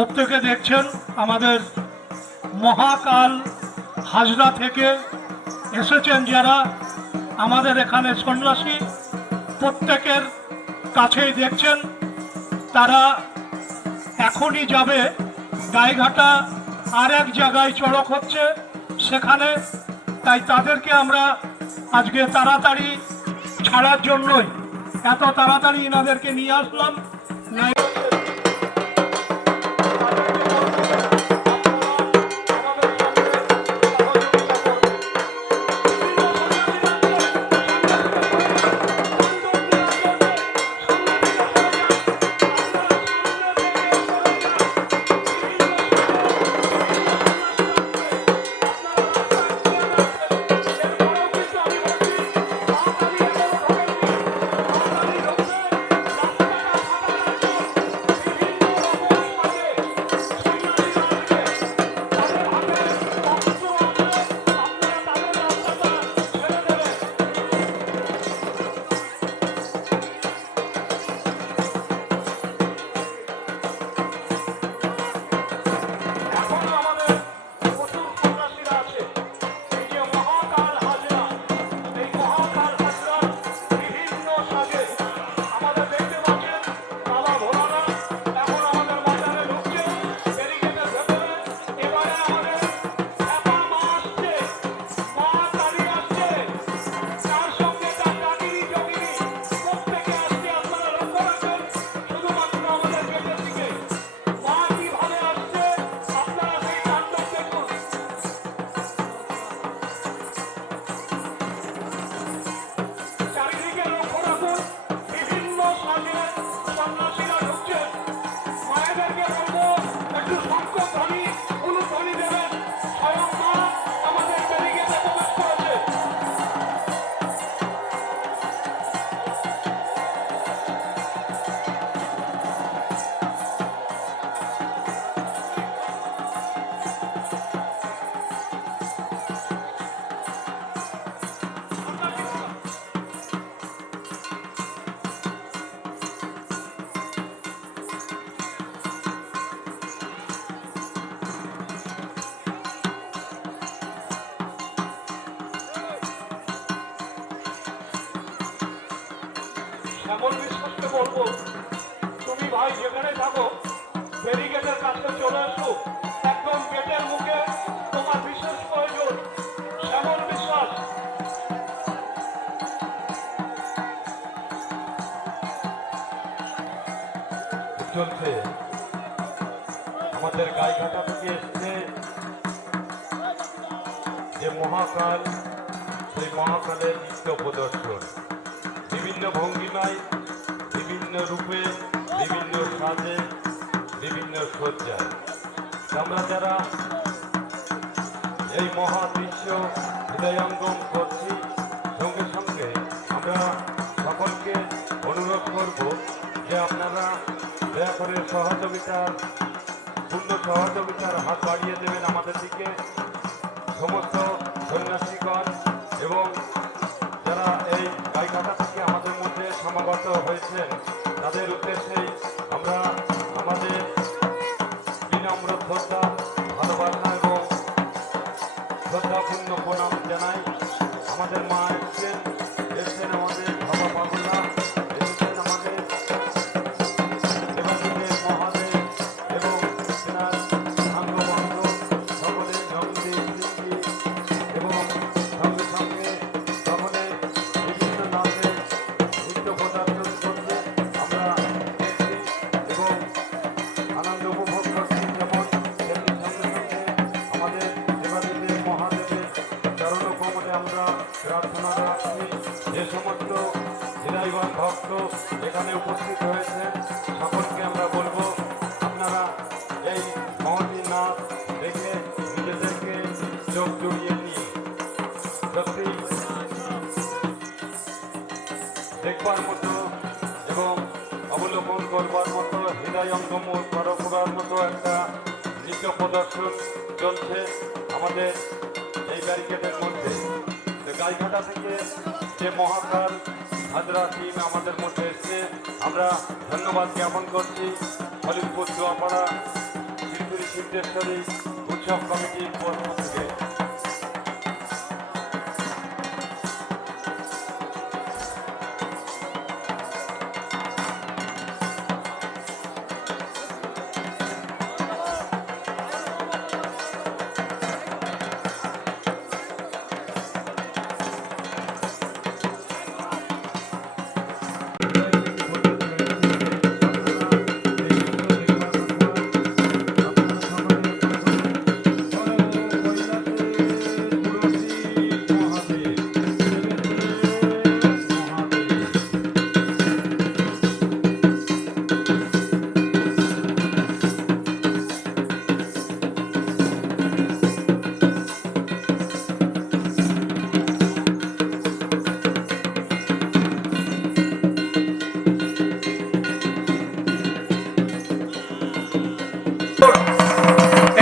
প্রত্যেকে দেখছেন আমাদের মহাকাল হাজরা থেকে এসেছেন যারা আমাদের এখানে সন্ন্যাসী, প্রত্যেকের কাছেই দেখছেন তারা এখনই যাবে গাইঘাটা, আর এক জায়গায় চড়ক হচ্ছে সেখানে। তাই তাদেরকে আমরা আজকে তাড়াতাড়ি ছাড়ার জন্যই এত তাড়াতাড়ি এনাদেরকে নিয়ে আসলাম। শ্যামল বিশ্বাসকে বলবো, তুমি ভাই যেখানে থাকো ব্যারিকেডের কাছে চলে আসো, একদম গেটের মুখে তোমার বিশেষ প্রয়োজন। শ্যামল বিশ্বাস। চলছে আমাদের গাইঘাটা থেকে এসছে যে মহাকাল, সেই মহাকালের নৃত্য প্রদর্শন বিভিন্ন ভঙ্গিমায়, বিভিন্ন রূপে, বিভিন্ন সাজে, বিভিন্ন সজ্জায়। আমরা যারা এই মহাদৃশ্য হৃদয়ঙ্গম করছি, সঙ্গে সঙ্গে আমরা সকলকে অনুরোধ করব যে আপনারা দয়া করে পূর্ণ সহযোগিতার হাত বাড়িয়ে দেবেন আমাদের দিকে। সমস্ত সন্ন্যাসীগণ এবং যারা এই গাইঘাটা থেকে আমাদের মধ্যে সমাগত হয়েছেন তাদের উদ্দেশ্যেই আমরা আমাদের বিনম্র শ্রদ্ধা, ভালোবাসা এবং শ্রদ্ধাপূর্ণ প্রণাম জানাই। আমাদের মা এসছেন আমাদের বাবা পাগলা, এসেছেন আমাদের দেবাদেবের মহাদেব এবং তেনার সাঙ্গবন্ধ সকলে নন্দী এবং সঙ্গে সঙ্গে সকলে বিভিন্ন নাচের নৃত্য প্রদর্শন করছে আমরা দেখছি এবং আনন্দ উপভোগ করছি। যেমন সঙ্গে সঙ্গে আমাদের দেবাদেবের মহাদেবের চরণ কমলে আমরা প্রার্থনা রাখছি। যে সমস্ত হৃদয়বান ভক্ত এখানে উপস্থিত হয়েছেন সকলকে আমরা বলবো আপনারা এই মহতি নাচ দেখে নিজেদেরকে চোখ জুড়িয়ে নিয়ে সত্যি দেখবার মতো এবং অবলোকন করবার মতো, হৃদয়ঙ্গম করার মতো একটা নৃত্য প্রদর্শন চলছে আমাদের এই ব্যারিকেডের মধ্যে। গাইঘাটা থেকে যে মহাকাল হাজরা টিম আমাদের মধ্যে এসছে, আমরা ধন্যবাদ জ্ঞাপন করছি। হলিমপুর দোয়াপাড়া সিদ্ধেশ্বরী উৎসব কমিটির পক্ষ থেকে।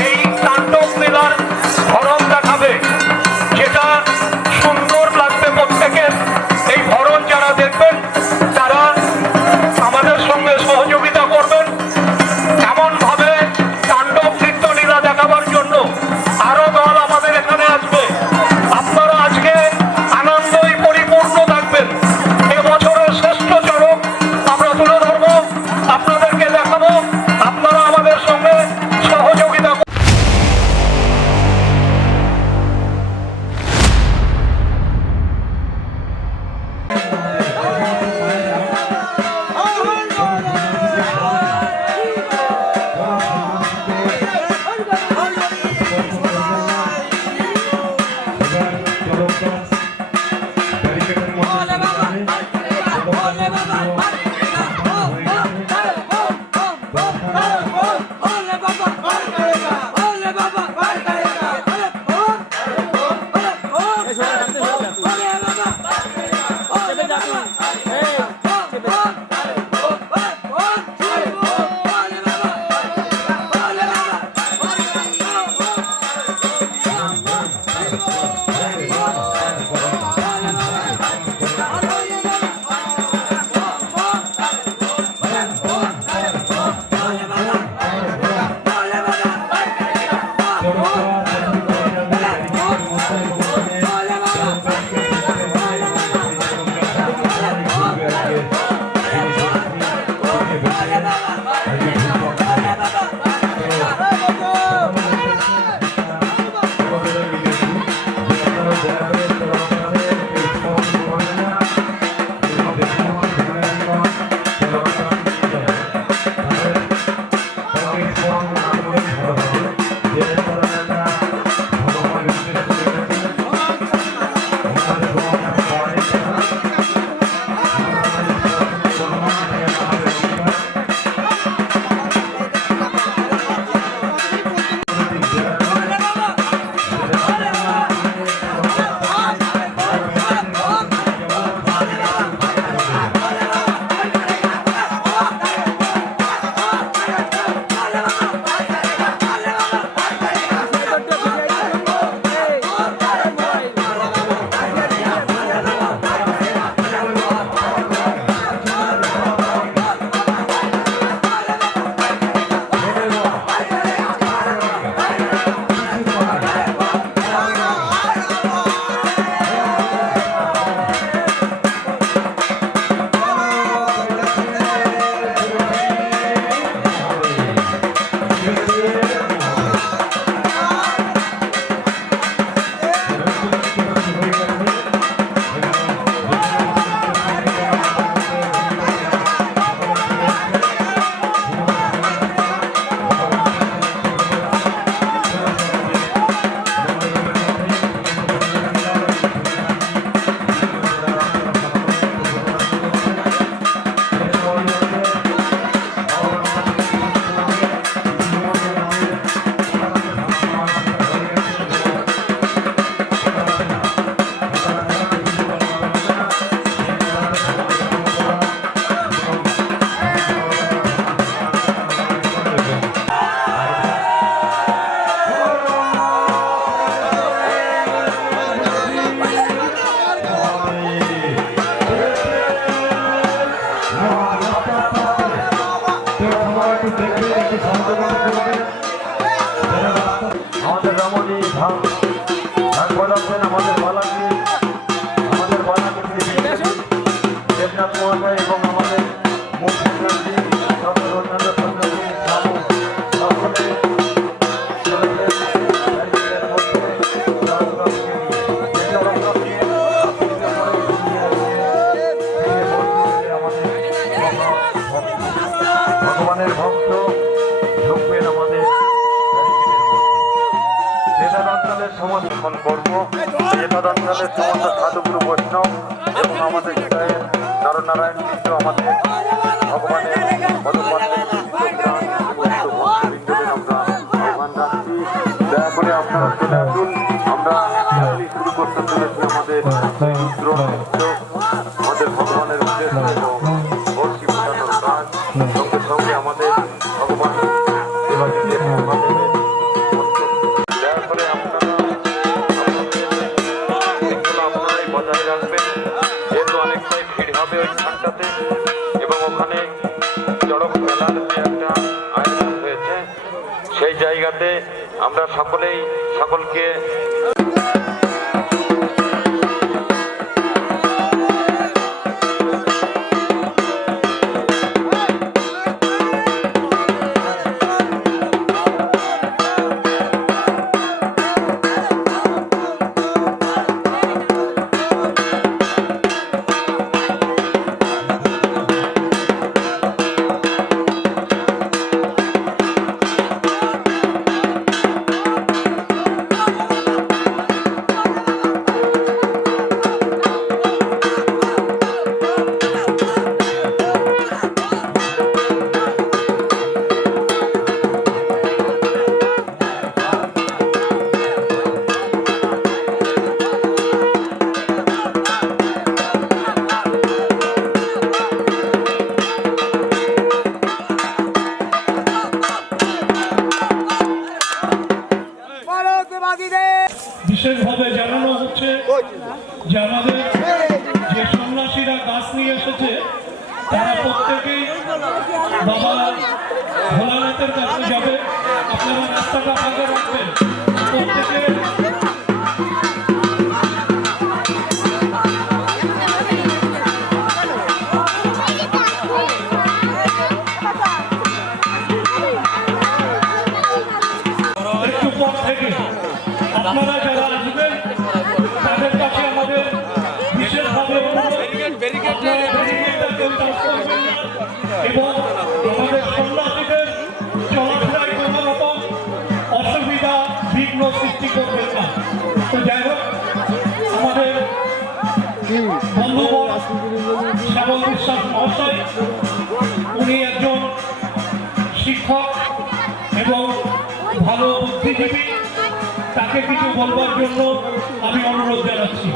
এই তাণ্ডব লীলার ধরন দেখাবে, যেটা সুন্দর লাগবে প্রত্যেকের। এই ধরন যারা দেখবেন তারা আমাদের সঙ্গে সহযোগিতা করবেন। এমন ভাবে তাণ্ডব নৃত্য লীলা দেখাবার জন্য আরো দল আমাদের এখানে আসবে। আপনারা আজকে আনন্দই পরিপূর্ণ থাকবেন। এবছরের শ্রেষ্ঠ চরক আমরা তুলে ধরবো, আপনাদেরকে দেখাবো। আপনারা আমাদের সঙ্গে সহযোগিতা ঢাক বাজাচ্ছেন আমাদের বালাজি দেবনাথ মহাশয় এবং আমাদের মুখ্যমন্ত্রী অন্যান্য সন্ন্যাসী সাধু সকলে ভগবানের ভক্ত ঢুকবেন আমাদের বেদান্তলের সমস্ত কর্ম বেদান্তলের সমস্ত সাধুগুরু বৈষ্ণব এবং আমাদের হৃদয়ের নরনারায়ণ কিন্তু আমাদের ভগবানের দয়া করে আপনারা চলে আসুন। আমরা শুরু করতে চলেছি আমাদের আমাদের ভগবানের উদ্দেশ্য এবং বর্ষি ফোটানোর কাজ সঙ্গে সঙ্গে আমাদের ভগবান দেবাদেবীর মহাদেবের দয়া করে আপনারাই বজায় রাখবেন, যেহেতু অনেকটাই ভিড় হবে ওই ঘাটটাতে এবং ওখানে চড়ক মেলার যে একটা আয়োজন হয়েছে সেই জায়গাতে আমরা সকলকে বিশেষভাবে জানানো হচ্ছে যে আমাদের যে সন্ন্যাসীরা গাছ নিয়ে এসেছে তারা প্রত্যেকেই বাবা ভোলানাথের কাছে যাবে। আপনারা রাস্তাটা ফাঁকা রাখবেন, প্রত্যেকে একটু পর থেকে আপনারা যারা আসবেন তাদের কাছে আমাদের বিশেষভাবে এবং আমাদের সন্ন্যাসীদের চলাফেরায় কোনো রকম অসুবিধা বিঘ্ন সৃষ্টি করবেন না। তো যাই হোক, আমাদের বন্ধুবর শ্যামল বিশ্বাস মহাশয়, উনি একজন শিক্ষক এবং ভালো বুদ্ধিজীবী, তাকে কিছু বলবার জন্য আমি অনুরোধ জানাচ্ছি।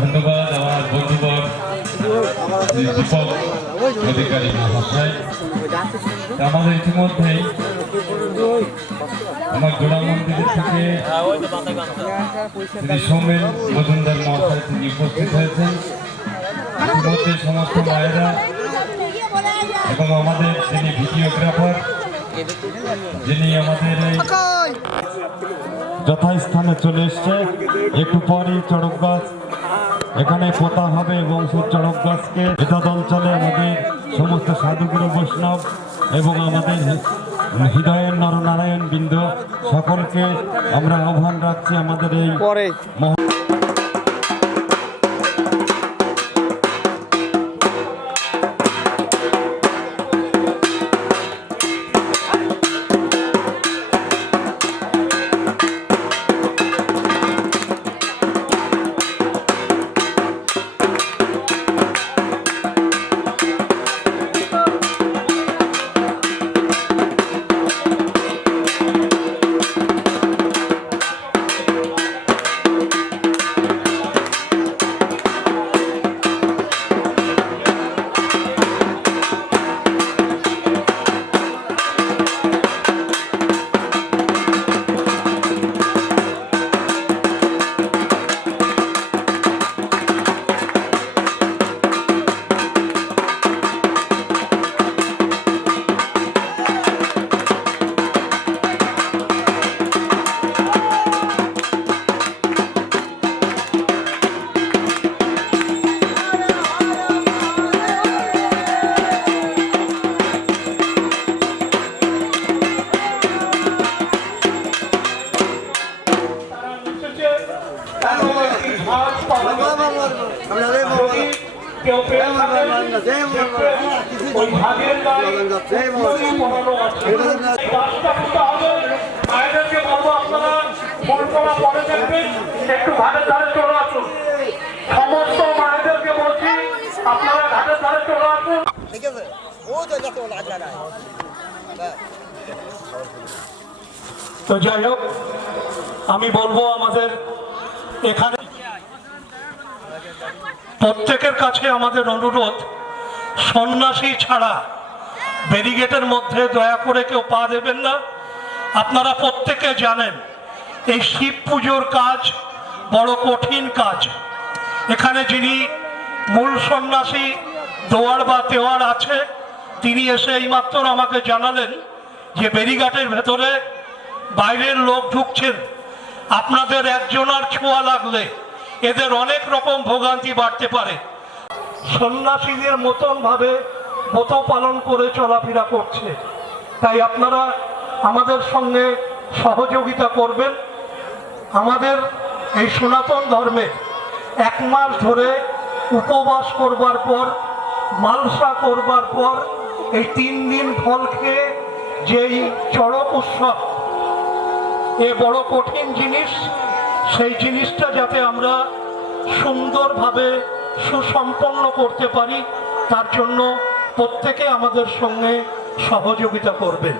ধন্যবাদ আমার বন্ধুবর দীপক অধিকারী মহাশয়। আমাদের ইতিমধ্যেই আমার জোড়া মন্দিরের থেকে শ্রী সৌমেন মজুমদার মহাশয় তিনি উপস্থিত হয়েছেন। ইতিমধ্যে সমস্ত মায়েরা এবং আমাদের যিনি ভিডিওগ্রাফার, যিনি আমাদের এই যথাস্থানে চলে এসছে। একটু পরই চড়ক গাছ এখানে পোতা হবে এবং সেই চড়ক গাছকে এতদ অঞ্চলে আমাদের সমস্ত সাধুগুরু বৈষ্ণব এবং আমাদের হৃদয়ের নরনারায়ণ বৃন্দ সকলকে আমরা আহ্বান রাখছি আমাদের এই কেউ পেয়ে থাকেন, দেখবেন ওই ভাগের গায়ে ফুলকড়ি পরানো আছে। এই গাছটা পুঁতে হবে। মায়েদেরকে বলবো আপনারা ফুল পড়া পরে দেখবেন, একটু ঘাটের ধারে চলে আসুন। সমস্ত মায়েদেরকে বলছি আপনারা ঘাটের ধারে চলে আসুন। ঠিক আছে ও তো যাতে ওলা জানা তো যাই হোক, আমি বলবো আমাদের এখানে প্রত্যেকের কাছে আমাদের অনুরোধ, সন্ন্যাসী ছাড়া ব্যারিকেডের মধ্যে দয়া করে কেউ পা দেবেন না। আপনারা প্রত্যেকে জানেন এই শিব পুজোর কাজ বড় কঠিন কাজ। এখানে যিনি মূল সন্ন্যাসী দোয়ার বা তেওয়ার আছে, তিনি এসে এইমাত্র আমাকে জানালেন যে ব্যারিকেডের ভেতরে বাইরের লোক ঢুকছেন। আপনাদের একজনের ছোঁয়া লাগলে এদের অনেক রকম ভোগান্তি বাড়তে পারে। সন্ন্যাসীদের মতন ভাবে ব্রত পালন করে চলাফেরা করছে, তাই আপনারা আমাদের সঙ্গে সহযোগিতা করবেন। আমাদের এই সনাতন ধর্মে 1 মাস ধরে উপবাস করবার পর, মালসা করবার পর, এই 3 দিন ফল খেয়ে যেই চড়ক উৎসব, এ বড় কঠিন জিনিস, সেই জিনিসটা যাতে আমরা সুন্দরভাবে সুসম্পন্ন করতে পারি, তার জন্য প্রত্যেকে আমাদের সঙ্গে সহযোগিতা করবেন।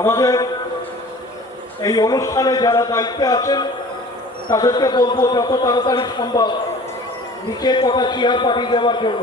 আমাদের এই অনুষ্ঠানে যারা দায়িত্বে আছেন তাদেরকে বলবো যত তাড়াতাড়ি সম্ভব নিচে কটা চেয়ার পাঠিয়ে দেওয়ার জন্য।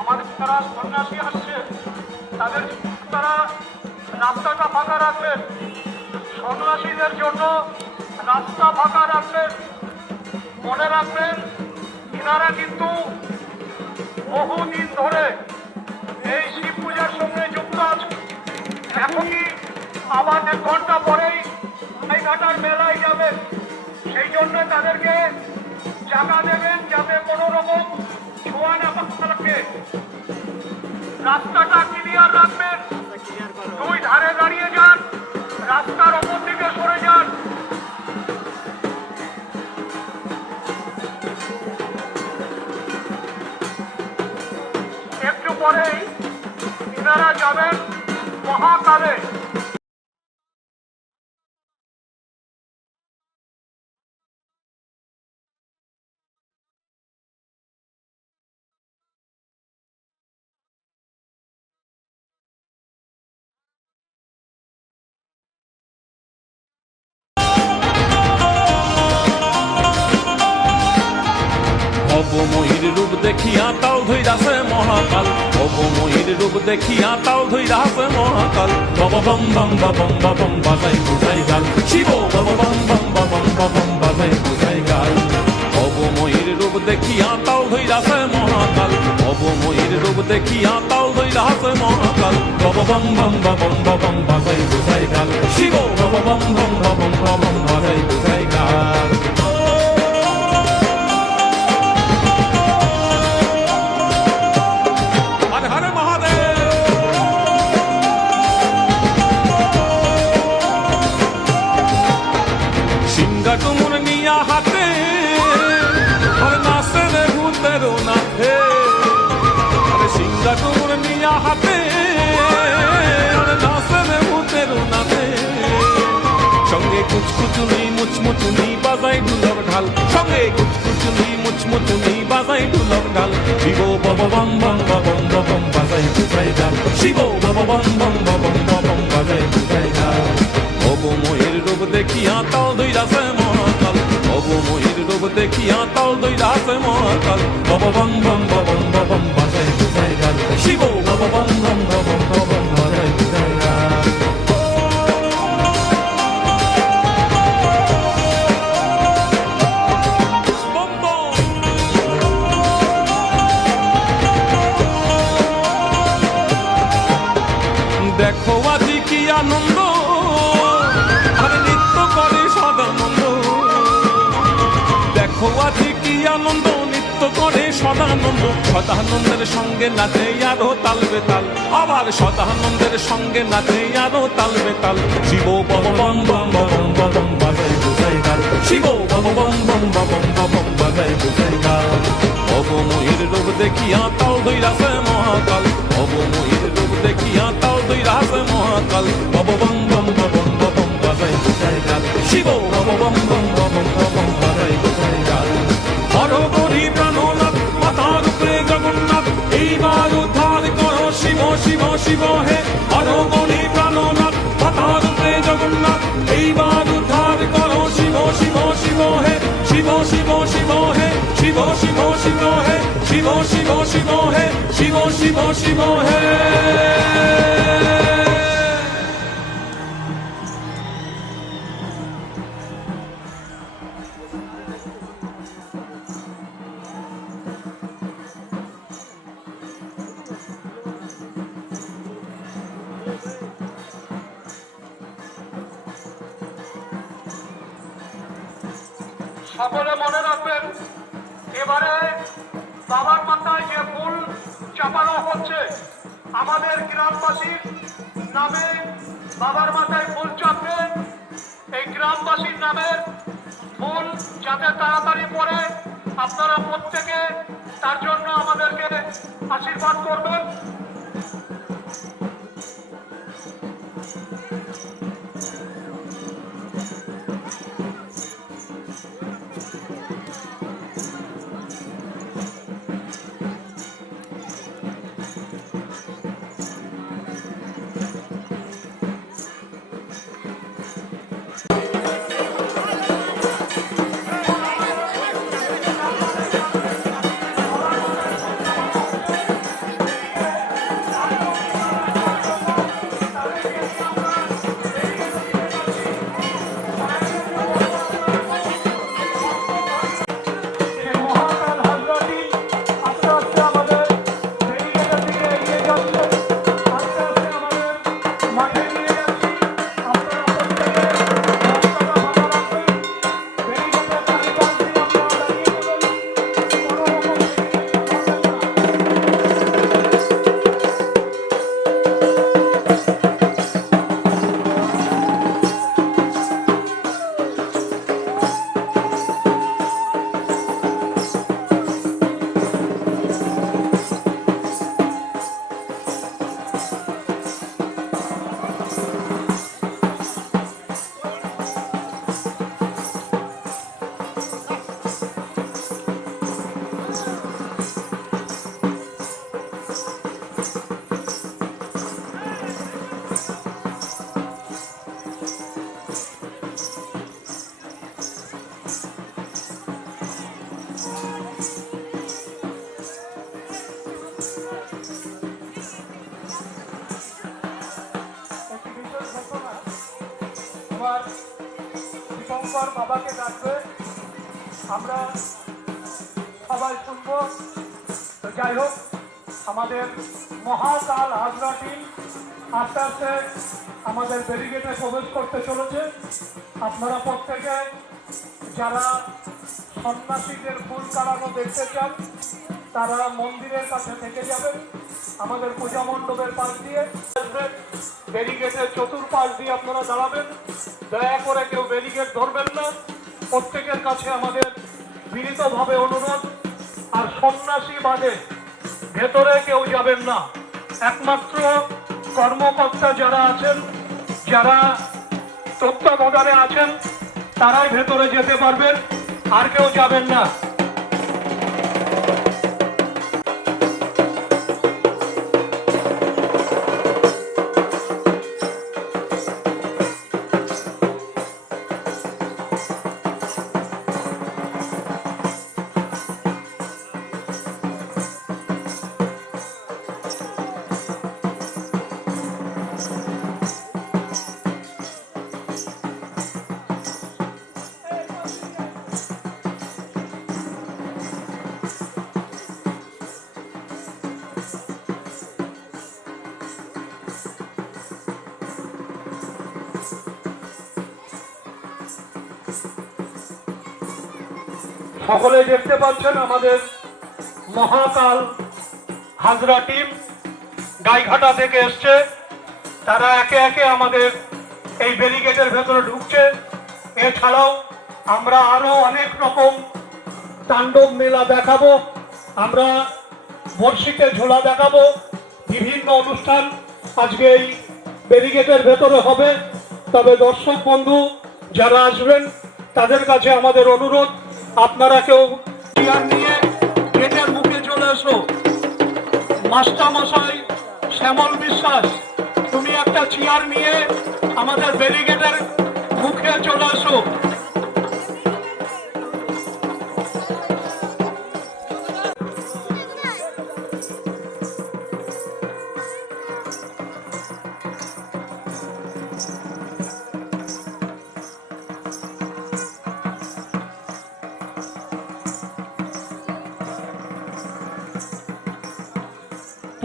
আমাদের যারা সন্ন্যাসী আসছে তাদের তারা রাস্তাটা ফাঁকা রাখবেন, সন্ন্যাসীদের জন্য রাস্তা ফাঁকা রাখবেন। মনে রাখবেন এনারা কিন্তু বহুদিন ধরে এই শিব পূজার সঙ্গে যুক্ত আছে। এখনই আবার 1 ঘন্টা পরেই গাইঘাটার মেলায় যাবেন, সেই জন্য তাদেরকে জায়গা দেবেন যাতে কোনো রকম ছোঁয়া না থাকে। রাস্তাটা ক্লিয়ার রাখবেন, 2 ধারে দাঁড়িয়ে যান, রাস্তার ওপর দিকে সরে যান। একটু পরেই এনারা যাবেন মহাকালে। অবময়ীর রূপ দেখিয়া তাও ধৈরাছে মহাকাল, অবময়ীর রূপ দেখিয়া তাও ধৈরাছে মহাকাল। বম বম বম বম বম বাজাই বুঝাই গাল, শিব বম বম বম বম বম বাজাই বুঝাই গাল। অবময়ীর রূপ দেখিয়া তাও ধৈরাছে মহাকাল, অবময়ীর রূপ দেখিয়া তাও ধৈরাছে মহাকাল। বম বম বম বম বম বাজাই বুঝাই গাল, শিব বম বম বম বম বম বাজাই বুঝাই গাল। তুমুর নিয়া হাতে আর নাচে রে ভূতের নাথে, আরে সিংহা তুমুর নিয়া হাতে আর নাচে রে ভূতের নাথে। সঙ্গে কুচকুচুনি মুচমুচুনি বাজাই ঢুলর ঢাল, সঙ্গে কুচকুচুনি মুচমুচুনি বাজাই ঢুলর ঢাল। শিব বম বম বম বম বম বাজাই বুঝাই গাল, শিব বম বম বম বম বম বাজাই বুঝাই গাল। অবময়ীর রূপ দেখিয়া তাও ধৈরাছে মহাকাল, অবময়ীর রূপ দেখিয়া তাও ধৈরাছে মহাকাল। বম বম বম বম বম বাজাই বুঝাই গাল, শিব বম বম বম বম বম বাজাই বুঝাই গাল। বম বম দেখো আজি কি আনন্দ, আরে নৃত্য করে সদানন্দ। দেখো আজি কি আনন্দ, নৃত্য করে সদানন্দ। সদানন্দের সঙ্গে নাচে আরো তাল বেতাল, আবার সদানন্দের সঙ্গে নাচে আরো তাল বেতাল। শিব বম বম বম বম বম বাজাই বুঝাই গাল, শিব বম বম বম বম বম বাজাই বুঝাই গাল। অবময়ীর রূপ দেখিয়া তাও ধৈরাছে মহাকাল, অবময়ীর রূপ দেখিয়া তাও ধৈরাছে মহাকাল। বম বম বম বম বম বাজাই বুঝাই গাল, শিব বম বম বম বম বম বাজাই বুঝাই গাল। হরগরি প্রাণনাথ মাতার উপরে জগন্নাথ, এইবার উদ্ধার করো শিব শিব শিব হে। হরগরি প্রাণনাথ মাতার উপরে জগন্নাথ, এইবার উদ্ধার করো শিব শিব শিব হে। শিব শিব শিব হে, শিব শিব শিব হে শিব শিব শিব হে শিব শিব শিব হে সকলে মনে রাখবেন, এবারে বাবার মাথায় যে ফুল চাপানো হচ্ছে, আমাদের গ্রামবাসীর নামে বাবার মাথায় ফুল চাপবে। এই গ্রামবাসীর নামের ফুল যাতে তাড়াতাড়ি পড়ে, আপনারা প্রত্যেকে তার জন্য আমাদেরকে আশীর্বাদ করবেন। আমার দীপঙ্কর বাবাকে ডাকবে, আমরা সবাই শুনব। তো যাই হোক, আমাদের মহাকাল হাজরা টিম আস্তে আস্তে আমাদের ব্যারিকেডে প্রবেশ করতে চলেছে। আপনারা প্রত্যেকে যারা সন্ন্যাসীদের ফুল কাটানো দেখতে চান, তারা মন্দিরের কাছে থেকে যাবেন। আমাদের পূজা মণ্ডপের পাশ দিয়ে ব্যারিকেডের চতুর্পাশ দিয়ে আপনারা দাঁড়াবেন। দয়া করে কেউ ব্যারিকেড ধরবেন না। প্রত্যেকের কাছে আমাদের বিনীতভাবে অনুরোধ। আর সন্ন্যাসী বাদে ভেতরে কেউ যাবেন না। একমাত্র কর্মকর্তা যারা আছেন, যারা তত্ত্বাবধানে আছেন, তারাই ভেতরে যেতে পারবেন, আর কেউ যাবেন না। সকলে দেখতে পাচ্ছেন আমাদের মহাকাল হাজরা টিম গাইঘাটা থেকে এসছে। তারা একে একে আমাদের এই ব্যারিকেডের ভেতরে ঢুকছে। এছাড়াও আমরা আরো অনেক রকম তাণ্ডব মেলা দেখাবো, আমরা বর্ষিতে ঝোলা দেখাবো, বিভিন্ন অনুষ্ঠান আজকে এই ব্যারিকেডের ভেতরে হবে। তবে দর্শক বন্ধু যারা আসবেন, তাদের কাছে আমাদের অনুরোধ, আপনারা কেউ চেয়ার নিয়ে গেটের মুখে চলে এসো। মাস্টারমশাই শ্যামল বিশ্বাস, তুমি একটা চেয়ার নিয়ে আমাদের ব্যারিকেডের মুখে চলে এসো।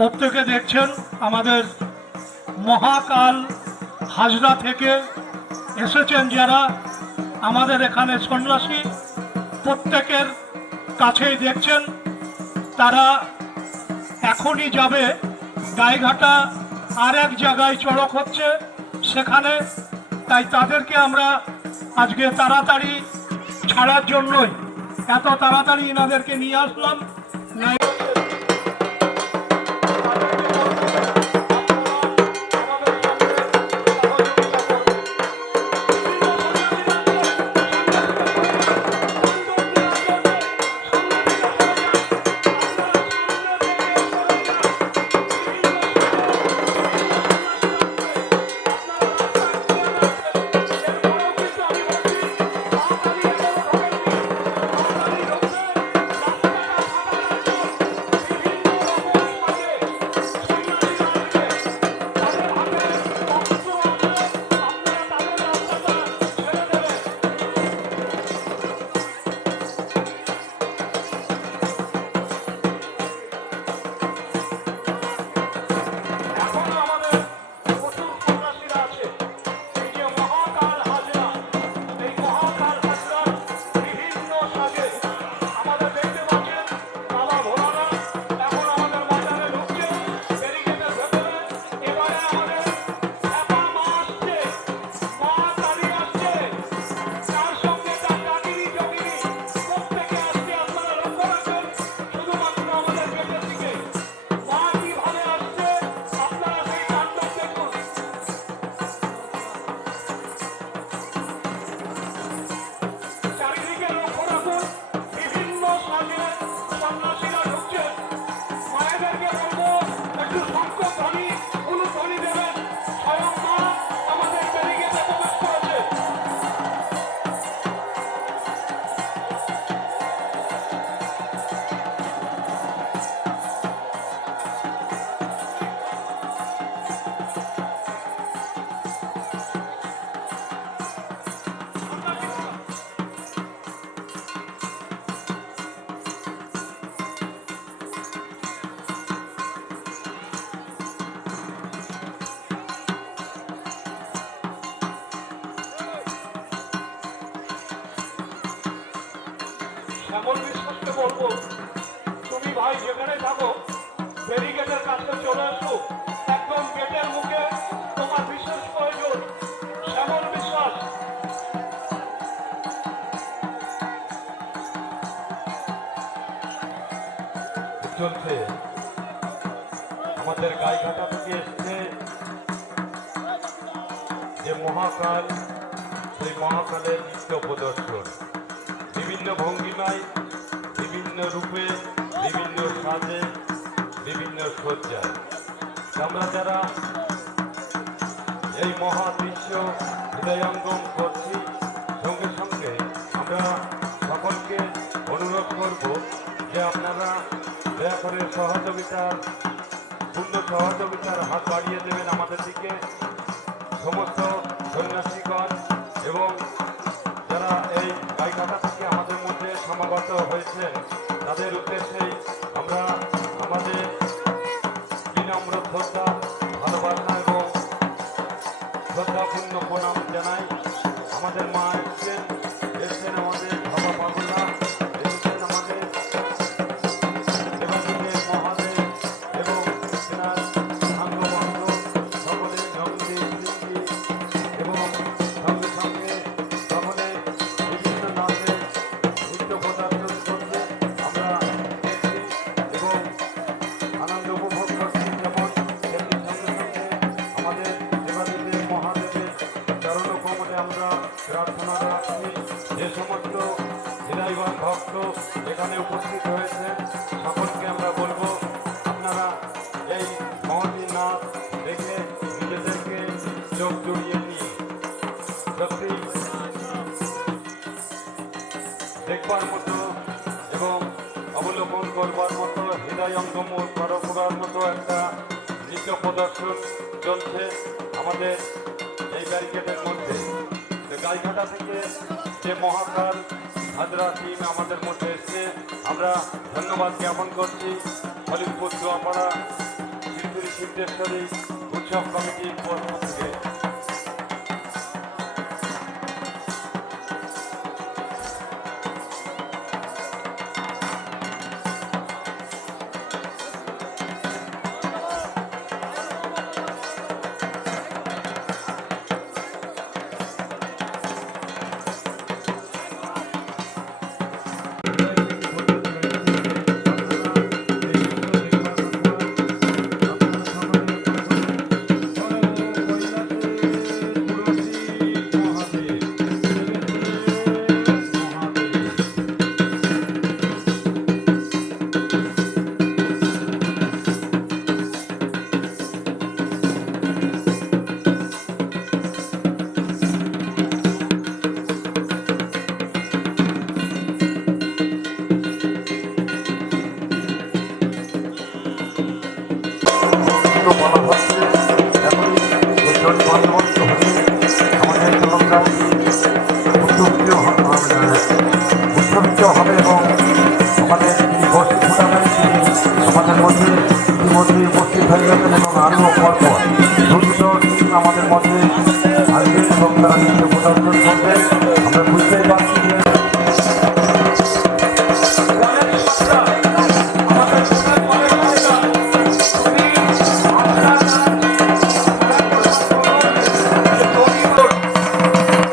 প্রত্যেকে দেখছেন আমাদের মহাকাল হাজরা থেকে এসেছেন যারা আমাদের এখানে সন্ন্যাসী, প্রত্যেকের কাছেই দেখছেন তারা এখনই যাবে গাইঘাটা আর এক জায়গায় চড়ক হচ্ছে সেখানে, তাই তাদেরকে আমরা আজকে তাড়াতাড়ি ছাড়ার জন্যই এত তাড়াতাড়ি এনাদেরকে নিয়ে আসলাম। নাই শ্যামল বিশ্বাসকে বলবো, তুমি ভাই যেখানে থাকো ব্যারিকেডের কাছে চলে আসো, একদম গেটের মুখে তোমার বিশেষ প্রয়োজন। শ্যামল বিশ্বাস। চলছে আমাদের গাইঘাটা থেকে এসছে যে মহাকাল, সেই মহাকালের নৃত্য প্রদর্শন বিভিন্ন ভঙ্গিমায়, বিভিন্ন রূপে, বিভিন্ন সাজে, বিভিন্ন সজ্জায়। আমরা যারা এই মহাদৃশ্য হৃদয়ঙ্গম করছি, সঙ্গে সঙ্গে আমরা সকলকে অনুরোধ করব যে আপনারা দয়া করে পূর্ণ সহযোগিতার হাত বাড়িয়ে দেবেন আমাদের দিকে। সমস্ত সন্ন্যাসীগণ এবং যারা এই গাইঘাটা থেকে আমাদের মধ্যে সমাগত হয়েছেন তাদের উদ্দেশ্যেই আমরা আমাদের বিনম্র শ্রদ্ধা, ভালোবাসা এবং শ্রদ্ধাপূর্ণ প্রণাম জানাই। আমাদের মা এসছেন আমাদের বাবা পাগলা, এসেছেন আমাদের দেবাদেবের মহাদেব এবং তেনার সাঙ্গবন্ধ সকলে জঙ্গি এবং সঙ্গে সঙ্গে সকলে বিভিন্ন নাচে নৃত্য প্রদর্শন করছে আমরা দেখছি এবং আনন্দ উপভোগ করছি। যেমন সেটির সঙ্গে সঙ্গে আমাদের দেবাদেবের মহাদেবের চরণ কমলে আমরা প্রার্থনা রাখছি। যে সমস্ত হৃদয়বান ভক্ত এখানে উপস্থিত হয়েছে সকলকে আমরা বলবো আপনারা এই মহতি নাচ দেখে নিজেদেরকে চোখ জড়িয়ে নিয়ে সত্যি দেখবার মতো এবং অবলোকন করবার মতো, হৃদয়ঙ্গম করার মতো একটা নৃত্য প্রদর্শন চলছে আমাদের এই ব্যারিকেডের মধ্যে। গাইঘাটা থেকে যে মহাকাল হাজরা টিম আমাদের মধ্যে এসছে, আমরা ধন্যবাদ জ্ঞাপন করছি। হলিমপুর দোয়াপাড়া সিদ্ধেশ্বরী উৎসব কমিটির পক্ষ থেকে। বলা হচ্ছে এখন বন্দোবস্ত হলে আমাদের চলনগাছ উচ্চরিত হবে এবং আমাদের গোষ্ঠী আমাদের মধ্যে ইতিমধ্যে উপস্থিত হয়ে গেছেন এবং আরও পরপর দ্রুত আমাদের মধ্যে আসবেন এবং তারা নিজে প্রদর্শন করবে। আমরা বুঝতেই পারছি যে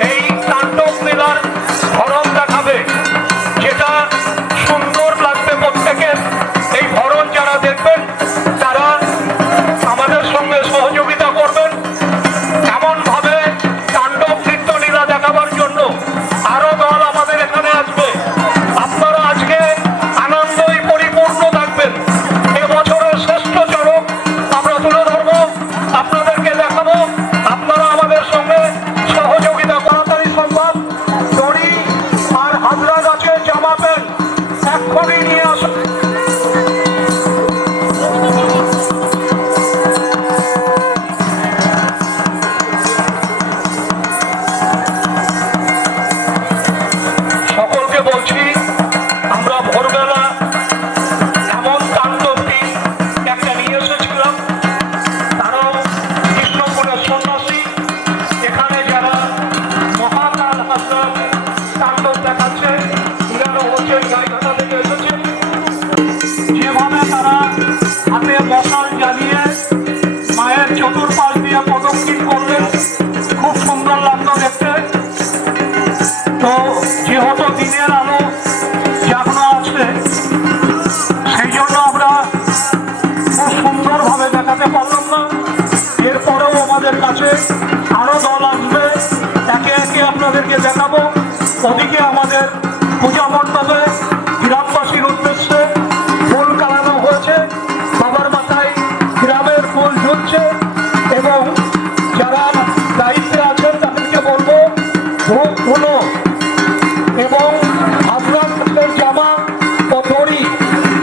এই তাণ্ডব মেলার ধরন দেখাবে, যেটা সুন্দর লাগবে প্রত্যেকের। এই ধরন যারা দেখবেন তারা আমাদের সঙ্গে সহযোগিতা করবেন। এমন ভাবে তাণ্ডব নৃত্যলীলা দেখাবার জন্য আরো দল আমাদের এখানে আসবে। আপনারা আজকে আনন্দই পরিপূর্ণ থাকবেন। এবছরের শ্রেষ্ঠ চড়ক আমরা তুলে ধরবো, আপনাদেরকে দেখাবো। আপনারা আমাদের সঙ্গে সহযোগিতা তাড়াতাড়ি সম্ভব দড়ি আর হাজরা গাছের জামা প্যান্ট এক্ষুনি নিয়ে আসুন। সকলকে বলছি, আমরা ভোরবেলা এমন তাণ্ডব দিন একটা নিয়ে এসেছিলাম। তারাও কৃষ্ণপুরের সন্ন্যাসী, এখানে যারা মহাকাল হাসনার তাণ্ডব দেখাচ্ছে এরাও হচ্ছেন গাইঘাটা থেকে এসেছে। যেভাবে তারা হাতে মশাল জ্বালিয়ে মায়ের চতুর্পাশ দিয়ে প্রদক্ষিণ করলেন, খুব সুন্দর লাগলো দেখতে। তো যেহেতু দিনের আলো জাগনো আছে, সেই জন্য আমরা খুব সুন্দরভাবে দেখাতে পারলাম না। এরপরেও আমাদের কাছে আরো দল আসবে, একে একে আপনাদেরকে দেখাবো। ওদিকে আমাদের পূজা মণ্ডপে গ্রামবাসীর উদ্দেশ্যে ফুল কালানো হয়েছে, বাবার মাথায় গ্রামের ফুল ঝুলছে এবং যারা দায়িত্বে আছেন তাদেরকে বলবো ধূপ ধুলো এবং আপনার জামা ও দড়ি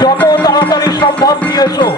যত তাড়াতাড়ি সম্ভব নিয়ে এসো।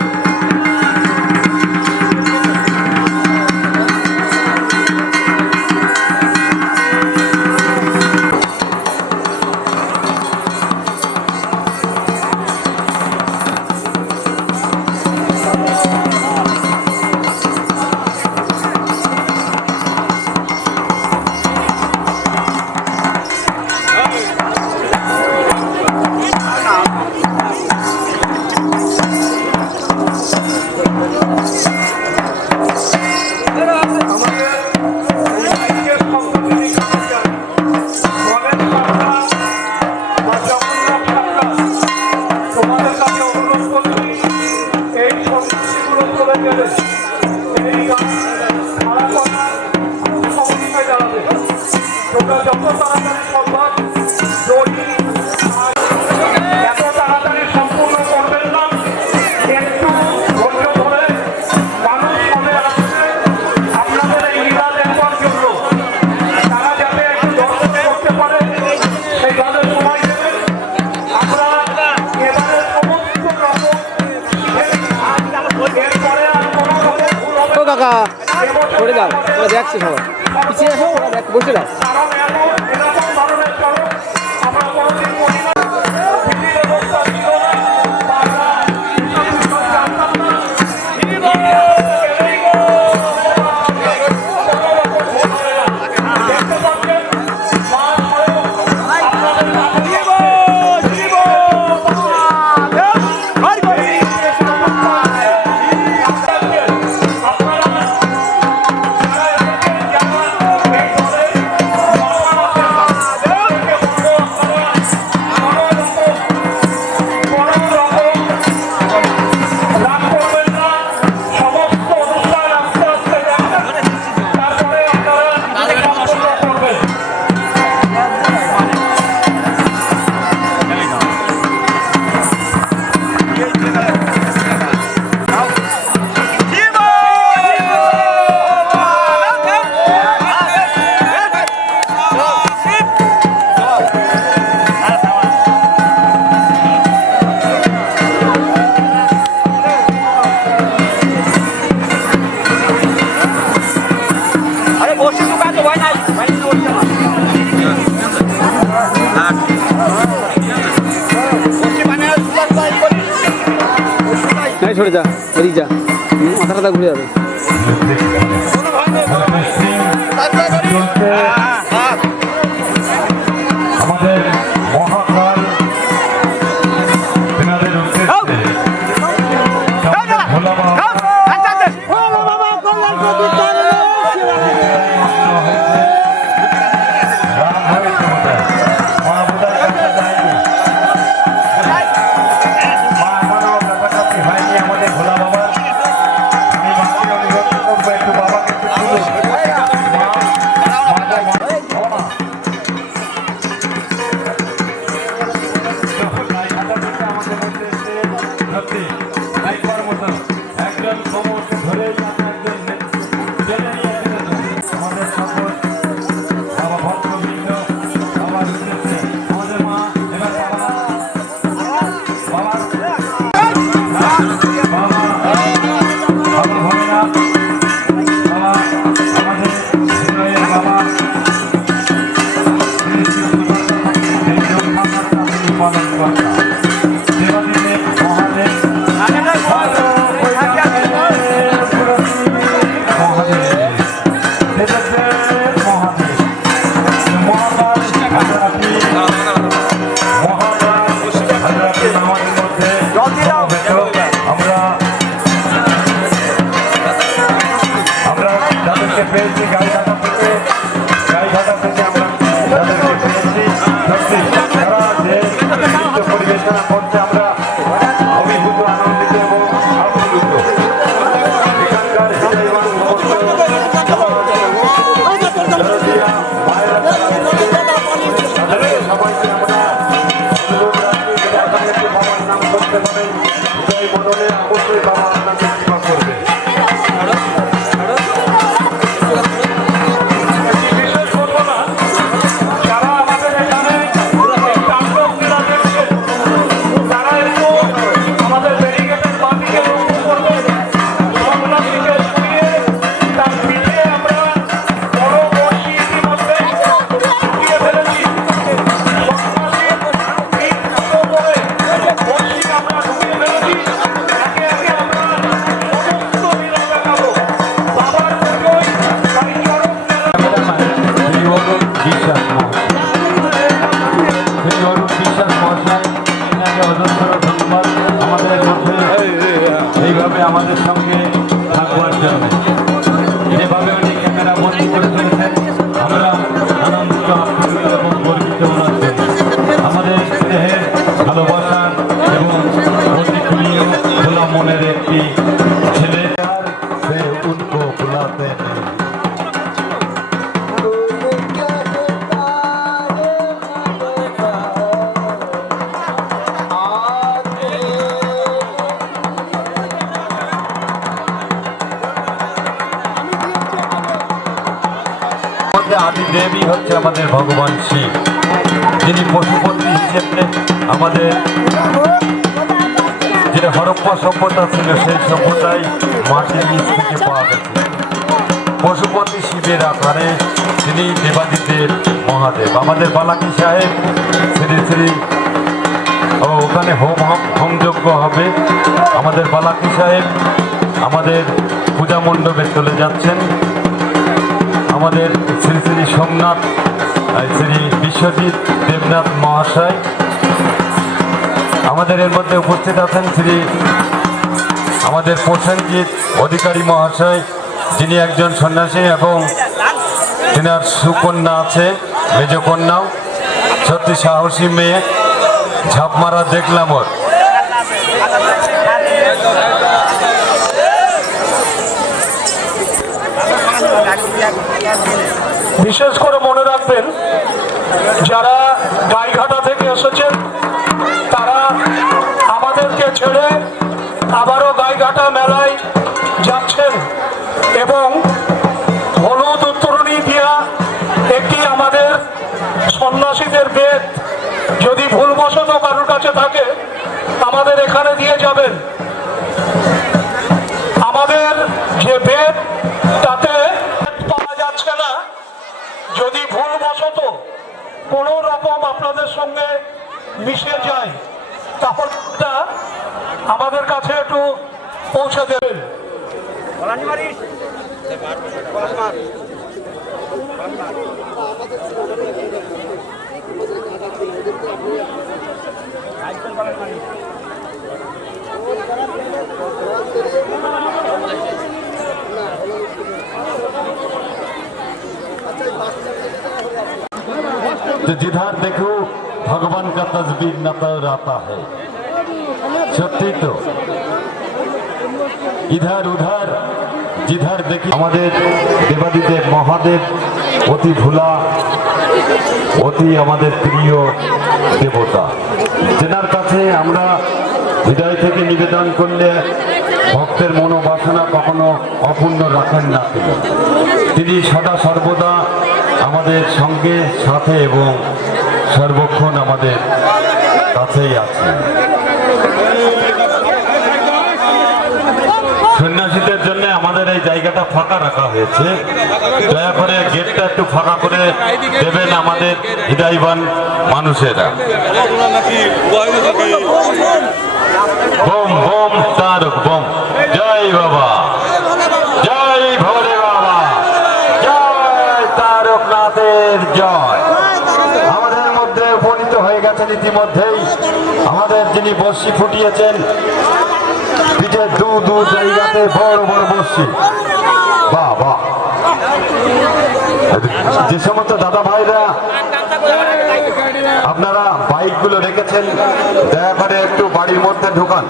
তোমরা যত তাড়াতাড়ি সম্ভব দড়ি এত তাড়াতাড়ি সম্পূর্ণ করবেন না, একটু ধৈর্য ধরে মানুষ সবে আসছে আপনাদের এই লীলা দেখবার জন্য। তারা যাতে একটু দর্শন করতে পারে সেইভাবে সময় দেবেন। আমরা এবারে সমস্ত রকম এরপরে আর কোনো রকম ভুল হবে না। কাকা করে দাও, ওরা দেখছে সবাই পিছিয়ে এসো, ওরা বসে দাও। কারণ এখন এরকম ধরনের চড়ক আমরা কোনোদিন করি না, বিধি ব্যবস্থা ছিল না, বা আমরা এসব বিষয় জানতাম না। যা এদিক যা মাথা টাথা ঘুরে যাবে। আমাদের মহাকাল তেনাদের উদ্দেশ্যে ভোলা বাবা একজন সমস্ত ধরেই একজন জেনে নিয়েছিলেন আমাদের সকল বাবা ভক্তবৃন্দ সবার উদ্দেশ্যে আমাদের মা এবার বাবা ভোলেনাথ বাবা আমাদের হৃদয়ের বাবা পালন কর্তা দেবাদিদেব মহাদেব পেয়েছি গাইঘাটা থেকে আমরা তাদেরকে পেয়েছি সত্যি তারা যে নৃত্য পরিবেশনা করছে আমরা অভিভূত আনন্দিত এবং আপ্লুত এখানকার সবাইকে আমরা অনুরোধ রাখি যদি আপনাদের বাবার নাম করতে পারেন হৃদয় মননে অবশ্যই বাবা আপনাকে কৃপা করবে। এইভাবে আমাদের সঙ্গে থাকবার জন্য যেভাবে উনি ক্যামেরা বন্দী করে চলেছেন আমরা আনন্দিত আপ্লুত এবং গর্বিত ওনার জন্য আমাদের স্নেহের ভালোবাসার এবং অতিপ্রিয় খোলা মনের একটি ছেলে সে উनको बुलाते नहीं। আদি দেবী হচ্ছে আমাদের ভগবান শিব, যিনি পশুপতি হিসেবে আমাদের যেটা হরপ্পা সভ্যতা ছিল সেই সভ্যতাই মাটির নিচ থেকে পাওয়া গেছে। পশুপতি শিবের আকারে তিনি দেবাদিদেব মহাদেব। আমাদের বালাকি সাহেব শ্রী শ্রী ওখানে হোমযজ্ঞ হবে। আমাদের বালাকি সাহেব আমাদের পূজা মণ্ডপে চলে যাচ্ছেন। আমাদের শ্রী শ্রী সোমনাথ শ্রী বিশ্বজিৎ দেবনাথ মহাশয় আমাদের এর মধ্যে উপস্থিত আছেন। শ্রী আমাদের প্রসেনজিৎ অধিকারী মহাশয়, যিনি একজন সন্ন্যাসী এবং তিনার সুকন্যা আছে, মেজ কন্যাও সত্যি সাহসী মেয়ে, ঝাঁপ মারা দেখলাম ওর। বিশেষ করে মনে রাখবেন, যারা গাইঘাটা থেকে এসেছেন তারা আমাদেরকে ছেড়ে আবারও গাইঘাটা মেলায় যাচ্ছেন এবং হলুদ উত্তরণী দিয়া একটি আমাদের সন্ন্যাসীদের বেদ যদি ভুলবশত কারোর কাছে থাকে আমাদের এখানে দিয়ে যাবেন। আমাদের যে বেদ তাতে পাওয়া যাচ্ছে না, যদি ভুলবশত কোনো রকম আপনাদের সঙ্গে মিশে যায় তাহলে আমাদের কাছে একটু পৌঁছে দেবেন। तो जिधर देखो भगवान का तस्वीर नजर आता है। সত্যি তো इधर उधर जिधर देखी আমাদের দেবাদিদেব মহাদেব অতি ভোলা অতি আমাদের প্রিয় দেবতা, যেনার কাছে আমরা হৃদয় থেকে নিবেদন করলে ভক্তের মনোবাসনা কখনো অপূর্ণ রাখেন না। তিনি সদা সর্বদা আমাদের সঙ্গে সাথে এবং সর্বক্ষণ আমাদের কাছেই আছেন। সন্ন্যাসীদের জন্য আমাদের এই জায়গাটা ফাঁকা রাখা হয়েছে, দয়া করে গেটটা একটু ফাঁকা করে দেবেন আমাদের হৃদয়বান মানুষেরা। বোম বোম তারক বোম, জয় বাবা, জয় ভোলে বাবা, জয় তারকনাথের জয়। আমাদের মধ্যে উপনীত হয়ে গেছেন ইতিমধ্যেই আমাদের যিনি বর্ষি ফুটিয়েছেন, পিঠে দু দু জায়গাতে বড় বড় বর্ষি। বাহ বাহ, যে সমস্ত দাদা ভাইরা আপনারা বাইকগুলো রেখেছেন, দয়া করে একটু বাড়ির মধ্যে ঢুকান।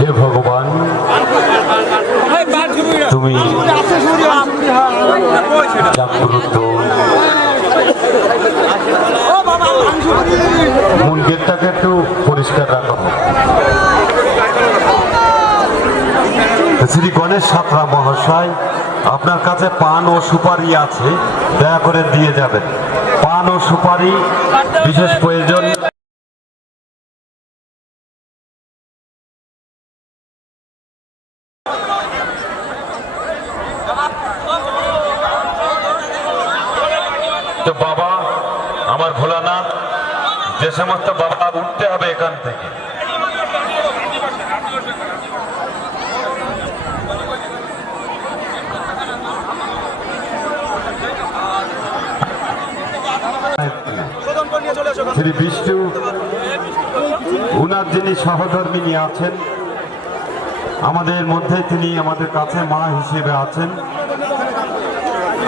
হে ভগবান, তুমি জাগ্রত। মূল গেটটাকে একটু পরিষ্কার রাখা হোক। শ্রী গণেশ সাঁতরা মহাশয়, আপনার কাছে পান ও সুপারি আছে, দয়া করে দিয়ে যাবেন। পান ও সুপারি বিশেষ প্রয়োজন। তো বাবা আমার ভোলানাথ, যে সমস্ত বাবা উঠতে হবে এখান থেকে, শ্রী বিষ্ণু উনার যিনি সহধর্মিনী আছেন আমাদের মধ্যে, তিনি আমাদের কাছে মা হিসেবে আছেন।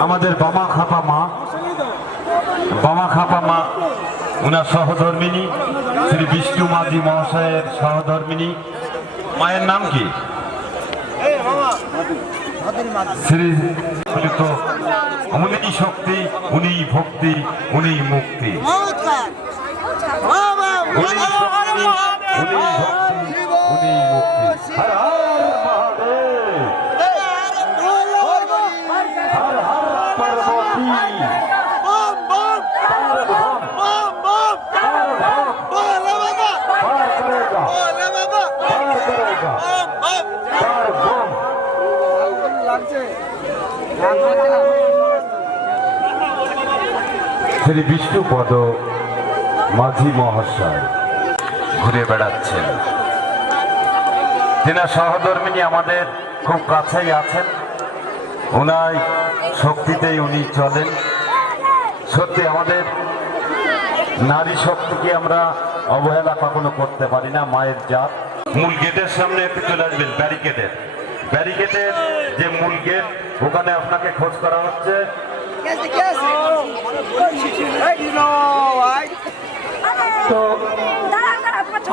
আমাদের বামা খাপা মা, বামা খাপা মা উনার সহধর্মিনী, শ্রী বিষ্ণু মাঝি মহাশয়ের সহধর্মিনী। মায়ের নাম কি? শ্রী উনি শক্তি, উনি ভক্তি, উনি মুক্তি। উনি শক্তি, উনি ভক্তি, উনি মুক্তি। হর হর মহাদেব, হর হর পার্বতী, শ্রী বিষ্ণুপদ মাঝি মহাশয় ঘুরে বেড়াচ্ছেন। তেনার সহধর্মিনী আমাদের খুব কাছেই আছেন, ওনার শক্তিতেই উনি চলেন। সত্যি আমাদের নারী শক্তিকে আমরা অবহেলা কখনো করতে পারি না, মায়ের জাত। মূল গেটের সামনে একটু চলে আসবেন, ব্যারিকেডের যে মূল গেট, ওখানে আপনাকে খোঁজ করা হচ্ছে। তো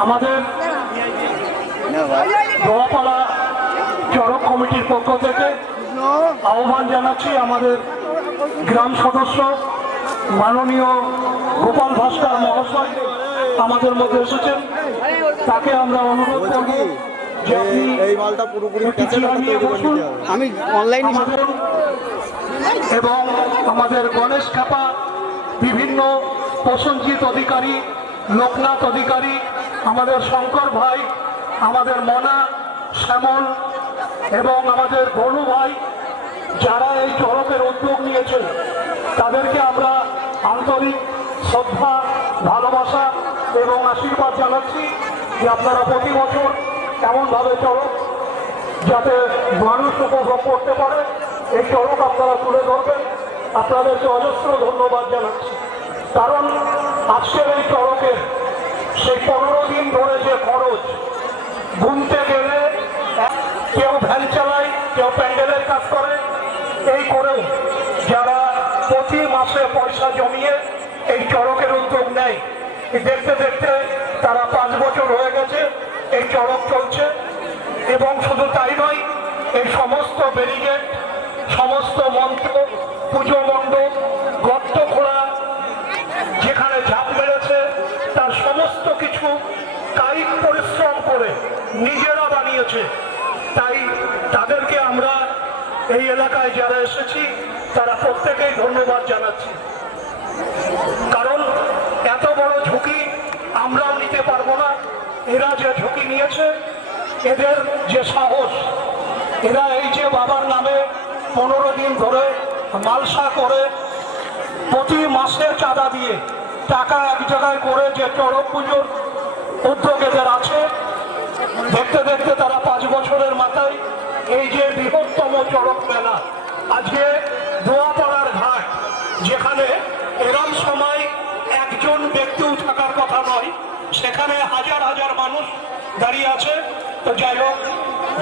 আমাদের দোয়াপাড়া চড়ক কমিটির পক্ষ থেকে আহ্বান জানাচ্ছি আমাদের গ্রাম সদস্য মাননীয় গোপাল ভাস্কর মহাশয় আমাদের মধ্যে এসেছেন। তাকে আমরা অনুরোধ করব যে আপনি এই মালটা পুরোপুরি একটি চেয়ার নিয়ে বসুন। আমি অনলাইনে এবং আমাদের গণেশ খাপা বিভিন্ন প্রসেনজিৎ অধিকারী, লোকনাথ অধিকারী, আমাদের শঙ্কর ভাই, আমাদের মনা, শ্যামল এবং আমাদের গনু ভাই, যারা এই চড়কের উদ্যোগ নিয়েছেন তাদেরকে আমরা আন্তরিক শ্রদ্ধা, ভালোবাসা এবং আশীর্বাদ জানাচ্ছি যে আপনারা প্রতি বছর এমনভাবে চড়ক যাতে মানুষ উপভোগ করতে পারে এই চড়ক আপনারা তুলে ধরবেন। আপনাদেরকে অজস্র ধন্যবাদ জানাচ্ছি, কারণ আজকের এই চড়কের সেই 15 দিন ধরে যে খরচ গুনতে গেলে কেউ ভ্যান চালায়, কেউ প্যান্ডেলের কাজ করে, এই করেও যারা প্রতি মাসে পয়সা জমিয়ে এই চড়কের উদ্যোগ নেয়, দেখতে দেখতে তারা 5 বছর হয়ে গেছে এই চড়ক চলছে। এবং শুধু তাই নয়, এই সমস্ত ব্যারিকেড, সমস্ত মন্ত্র, পুজো মণ্ডপ, গর্ত খোলা, যেখানে ঝাঁপ মেরেছে তার সমস্ত কিছু কায়িক পরিশ্রম করে নিজেরা বানিয়েছে। তাই তাদেরকে আমরা এই এলাকায় যারা এসেছি তারা প্রত্যেকেই ধন্যবাদ জানাচ্ছি, কারণ এত বড় ঝুঁকি আমরাও নিতে পারবো না। এরা যে ঝুঁকি নিয়েছে, এদের যে সাহস, এরা এই যে বাবার নামে 15 দিন ধরে মালসা করে প্রতি মাসে চাঁদা দিয়ে টাকা এক জায়গায় করে যে চড়ক পুজোর উদ্যোগ এদের আছে, দেখতে দেখতে তারা 5 বছরের মাথায় এই যে বৃহত্তম চড়ক মেলা, আজকে দোয়াপাড়ার ঘাট, যেখানে এরম সময় একজন ব্যক্তিও থাকার কথা নয়, সেখানে হাজার হাজার মানুষ দাঁড়িয়ে আছে। তো যাই হোক,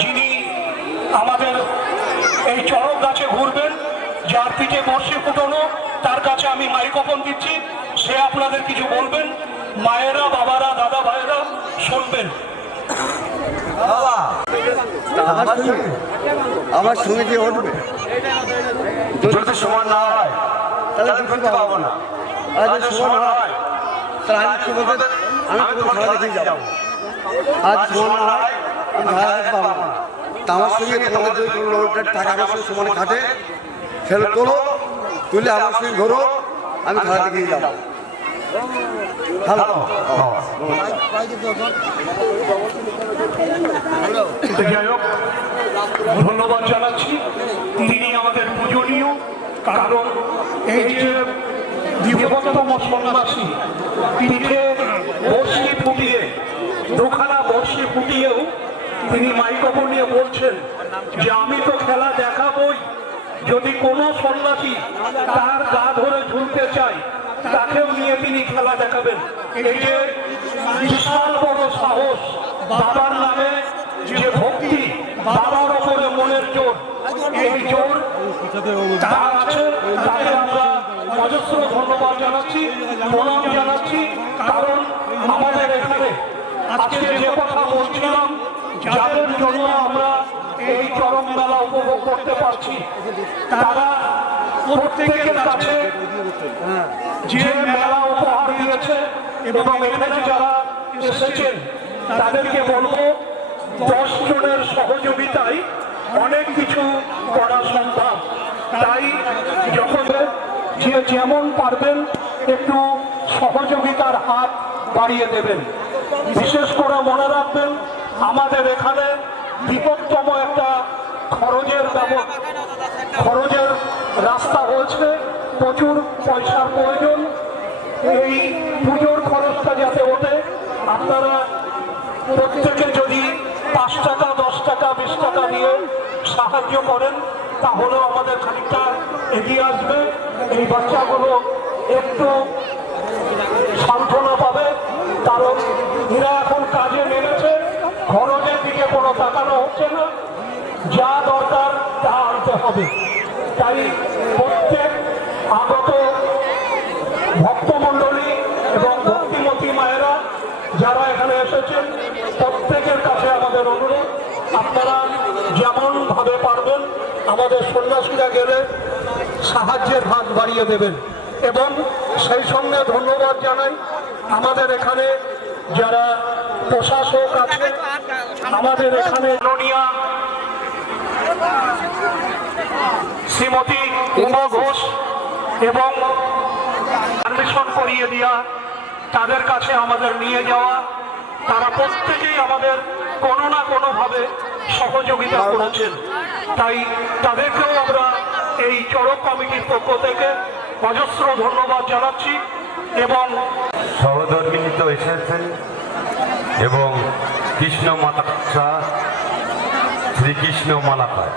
যিনি আমাদের এই চড়ক গাছে ঘুরবেন, যার পিঠে বর্ষি ফুটানো, তার কাছে আমি মাইক্রোফোন দিচ্ছি, সে আপনাদের কিছু বলবেন। মায়েরা, বাবারা, দাদা ভাইয়েরা শুনবেন। আমার সঙ্গে যে উঠবে যদি সমান না হয় তাহলে করতে পারবো না, আর যদি সমান হয় তাহলে আমি তোমার খেলা দেখে যাবো। আজ সমান না হয় আমি খেলা দেখতে পাবো না। তা আমার সঙ্গে তোমাদের যদি কোনো লোকটার টাকা আমার সঙ্গে সমান খাটে, ফেরত তোলো, তুলে আমার সঙ্গে ঘোরো, আমি খেলা দেখে যাবো। হ্যালো, যাই হোক, ধন্যবাদ জানাচ্ছি। তিনি আমাদের পূজনীয়, কারণ এই যে দেবতম সন্ন্যাসী, পিঠে বর্ষি ফুটিয়ে, 2খানা বর্ষি ফুটিয়েও তিনি মাইক্রোফোন নিয়ে বলছেন যে আমি তো খেলা দেখাবই, যদি কোনো সন্ন্যাসী তার গা ধরে ঝুলতে চায় তাকেও নিয়ে তিনি খেলা দেখাবেন। এই যে বিশাল বড় সাহস, বাবার নামে যে ভক্তি, বাবার ওপরে মনের জোর, এই জোর তার আছে, তাকে আমরা অজস্র ধন্যবাদ জানাচ্ছি, প্রণাম জানাচ্ছি। কারণ আমাদের এখানে আজকে যে কথা বলছিলাম, যাদের জন্য আমরা এই চরম মেলা উপভোগ করতে পারছি, তারা প্রত্যেকের কাছে যে মেলা উপহার দিয়েছে এবং এখানে যারা এসেছেন তাদেরকে বলবো, 10 জনের সহযোগিতায় অনেক কিছু করা সম্ভব। তাই যখন যে যেমন পারবেন একটু সহযোগিতার হাত বাড়িয়ে দেবেন। বিশেষ করে মনে রাখবেন, আমাদের এখানে বিপদতম একটা খরচের রাস্তা হয়েছে, প্রচুর পয়সার প্রয়োজন। এই পুজোর খরচটা যাতে ওঠে, আপনারা প্রত্যেকে যদি 5 টাকা, 10 টাকা, 20 টাকা দিয়ে সাহায্য করেন, তাহলেও আমাদের খানিকটা এগিয়ে আসবে। এই বাচ্চাগুলো একটু সান্ত্বনা পাবে, কারণ এরা এখন কাজে নেমেছে, খরচের দিকে কোনো তাকানো হচ্ছে না, যা দরকার তা আনতে হবে। তাই প্রত্যেক আগত ভক্তমণ্ডলী এবং ভক্তিমতী মায়েরা যারা এখানে এসেছেন, প্রত্যেকের কাছে আমাদের অনুরোধ, আপনারা যেমন ভাবে পারবেন আমাদের সন্ন্যাসীরা গেলে সাহায্যের হাত বাড়িয়ে দেবেন। এবং সেই সঙ্গে ধন্যবাদ জানাই আমাদের এখানে যারা প্রশাসক আছে, আমাদের এখানে মাননীয়া শ্রীমতী উমা ঘোষ এবং করিয়ে দেওয়া, তাদের কাছে আমাদের নিয়ে যাওয়া, তারা প্রত্যেকেই আমাদের কোনো না কোনোভাবে সহযোগিতা করেছেন। তাই তাদেরকেও আমরা এই চড়ক কমিটির পক্ষ থেকে অজস্র ধন্যবাদ জানাচ্ছি। এবং সহধর্মিনী তো এসেছেন এবং কৃষ্ণ মাতা শ্রীকৃষ্ণ মালা পায়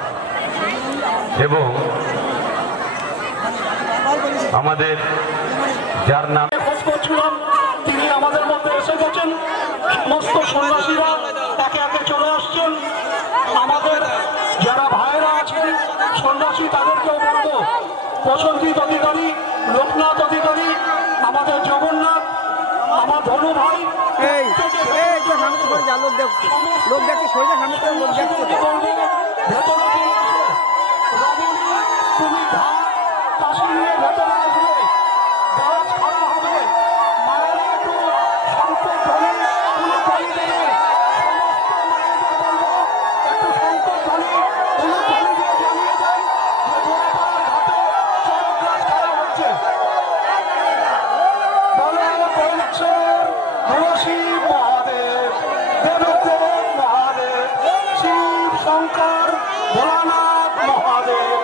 এবং আমাদের যার নাম খোঁজ করছিলাম, তিনি আমাদের মধ্যে এসে গেছেন। সমস্ত সন্ন্যাসীরা একে একে চলে আসছেন। আমাদের যারা ভাইরা আছেন সন্ন্যাসী, তাদেরকেও বলবো, প্রসঞ্জিৎ অধিকারী, লোকনাথ অধিকারী, আমাদের জগন্নাথ, আমার ধনু ভাই, এই একটু সামনে করে যা, লোক দেখছে, সরে যা, সামনে করে লোক দেখছে। বলবো ভেতরে চলে আসো। রমণী, তুমি ভাত কাশি নিয়ে ভেতরে আসবে, গাছ খাওয়া হবে, মায়েরা একটু সংকট ধ্বনি তুলে ধ্বনি দেবে। সমস্ত মায়েদের বলবো একটু সংকট ধ্বনি তুলে ধ্বনি দিয়ে জানিয়ে দেয় যে গোড়াপাড়ার ঘাটে চড়ক গাছ খাওয়া হচ্ছে। বলো কৈলাসের নরসিংহ মহাদেব, দেবদেব মহাদেব, শিব শঙ্কর ভোলানাথ মহাদেব।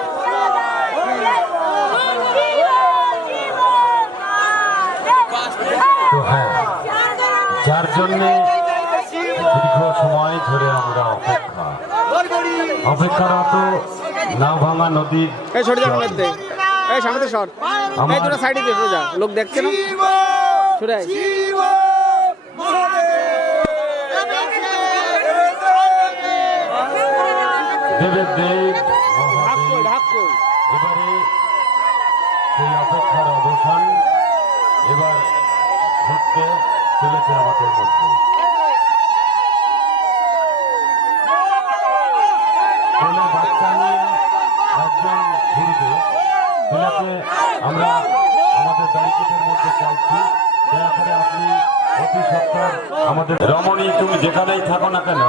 তো হ্যাঁ, যার জন্যে দীর্ঘ সময় ধরে আমরা অপেক্ষারত নাও ভাঙা নদীর এই সরে যা, সামনে এই সামনে সর, এই দুটো সাইডে দিয়ে সরে যা, লোক দেখছে না, সরে আয়। দেবের দেব ভাগ কই, মহাদেব ভাগ কই। এবারে সেই অপেক্ষার অবসান এবার ঘটতে চলেছে আমাদের মধ্যে। কোলে বাচ্চা নিয়ে একজন ঘুরবে, তেনাকে আমরা আমাদের ব্যারিকেডের মধ্যে চাইছি, দয়া করে আপনি অতি সত্বর আমাদের রমণী, তুমি যেখানেই থাকো না কেন,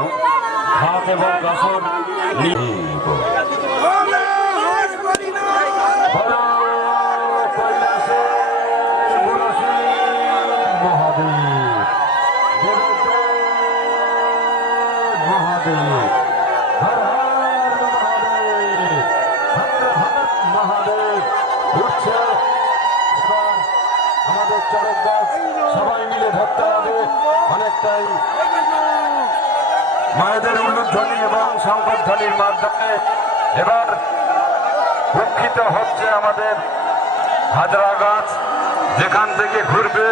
হাত এবং কাসর নিয়ে আমাদের চড়ক গাছ সবাই মিলে ধরতে হবে। অনেকটাই মায়েদের উল্লুধ্বনি এবং শঙ্করধ্বনির মাধ্যমে এবার রক্ষিত হচ্ছে আমাদের হাজরা গাছ, যেখান থেকে ঘুরবে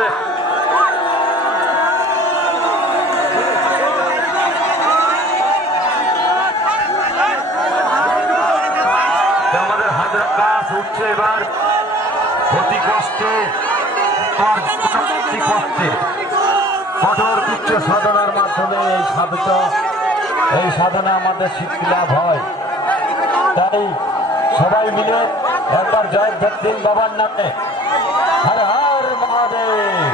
আমাদের হাজরা গাছ উঠছে এবার অতি কষ্টে আর অতি কষ্টে কঠোর উচ্চ সাধনার মাধ্যমে এই সাধনা আমাদের সিদ্ধি লাভ হয়। তাই সবাই মিলে একবার জয় দিন বাবার নামে, হর হর মহাদেব,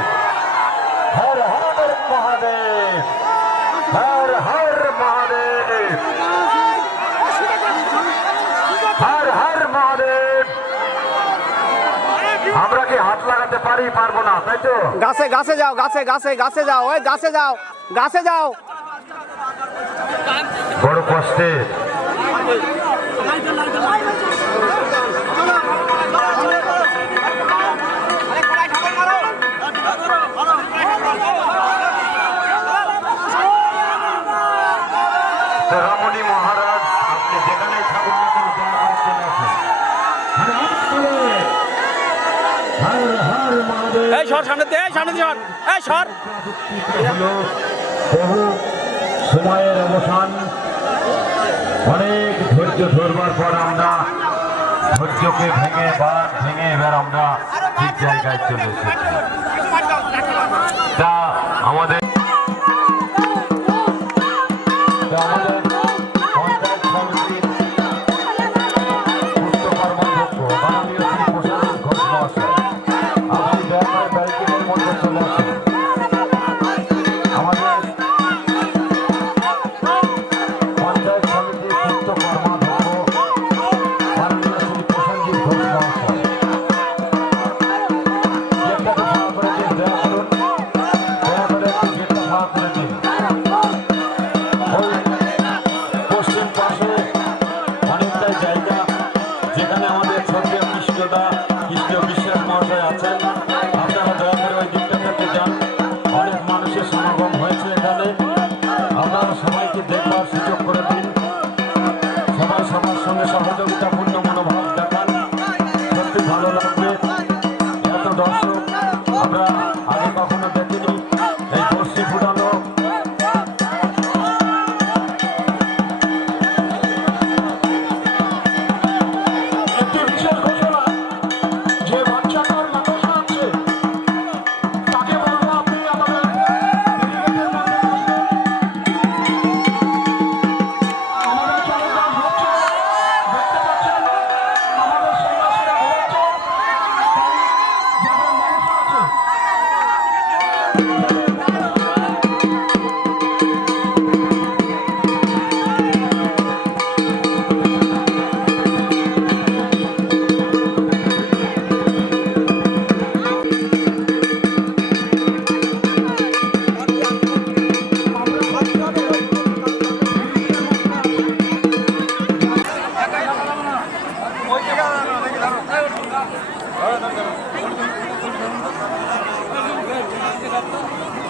হর হর মহাদেব, হর হর মহাদেব, হর হর মহাদেব। আমরা কি হাত লাগাতে পারবো না, তাই তো? গাছে গাছে যাও, গাছে গাছে গাছে যাও, ওই গাছে যাও, গাছে যাও। বড় কষ্টে রমণী মহারাজ, আপনি যেখানেই থাকুন না কেন, দয়া করে চলে আসুন। হর হর মহাদেব। এই সর, সামনে দিয়ে, এই সামনে দিয়ে সর, এই সর। হলো বহু সময়ের অবসান, অনেক ধৈর্য ধরবার পর আমরা ধৈর্যকে ভেঙে এবার আমরা ঠিক জায়গায় চলে এসেছি। তা আমাদের পঞ্চায়েত সমিতির পুষ্পকর্মাধ্যক্ষ মাননীয় শ্রী প্রশান্ত ঘোষ মহাশয়, আপনি দয়া করে ব্যারিকেডের মধ্যে চলে আসুন। আমাদের পঞ্চায়েত সমিতির পুষ্প কর্মাধ্যক্ষ মাননীয় শ্রী প্রসেনজিৎ ঘোষ মহাশয়, একটা ঘোষণা করে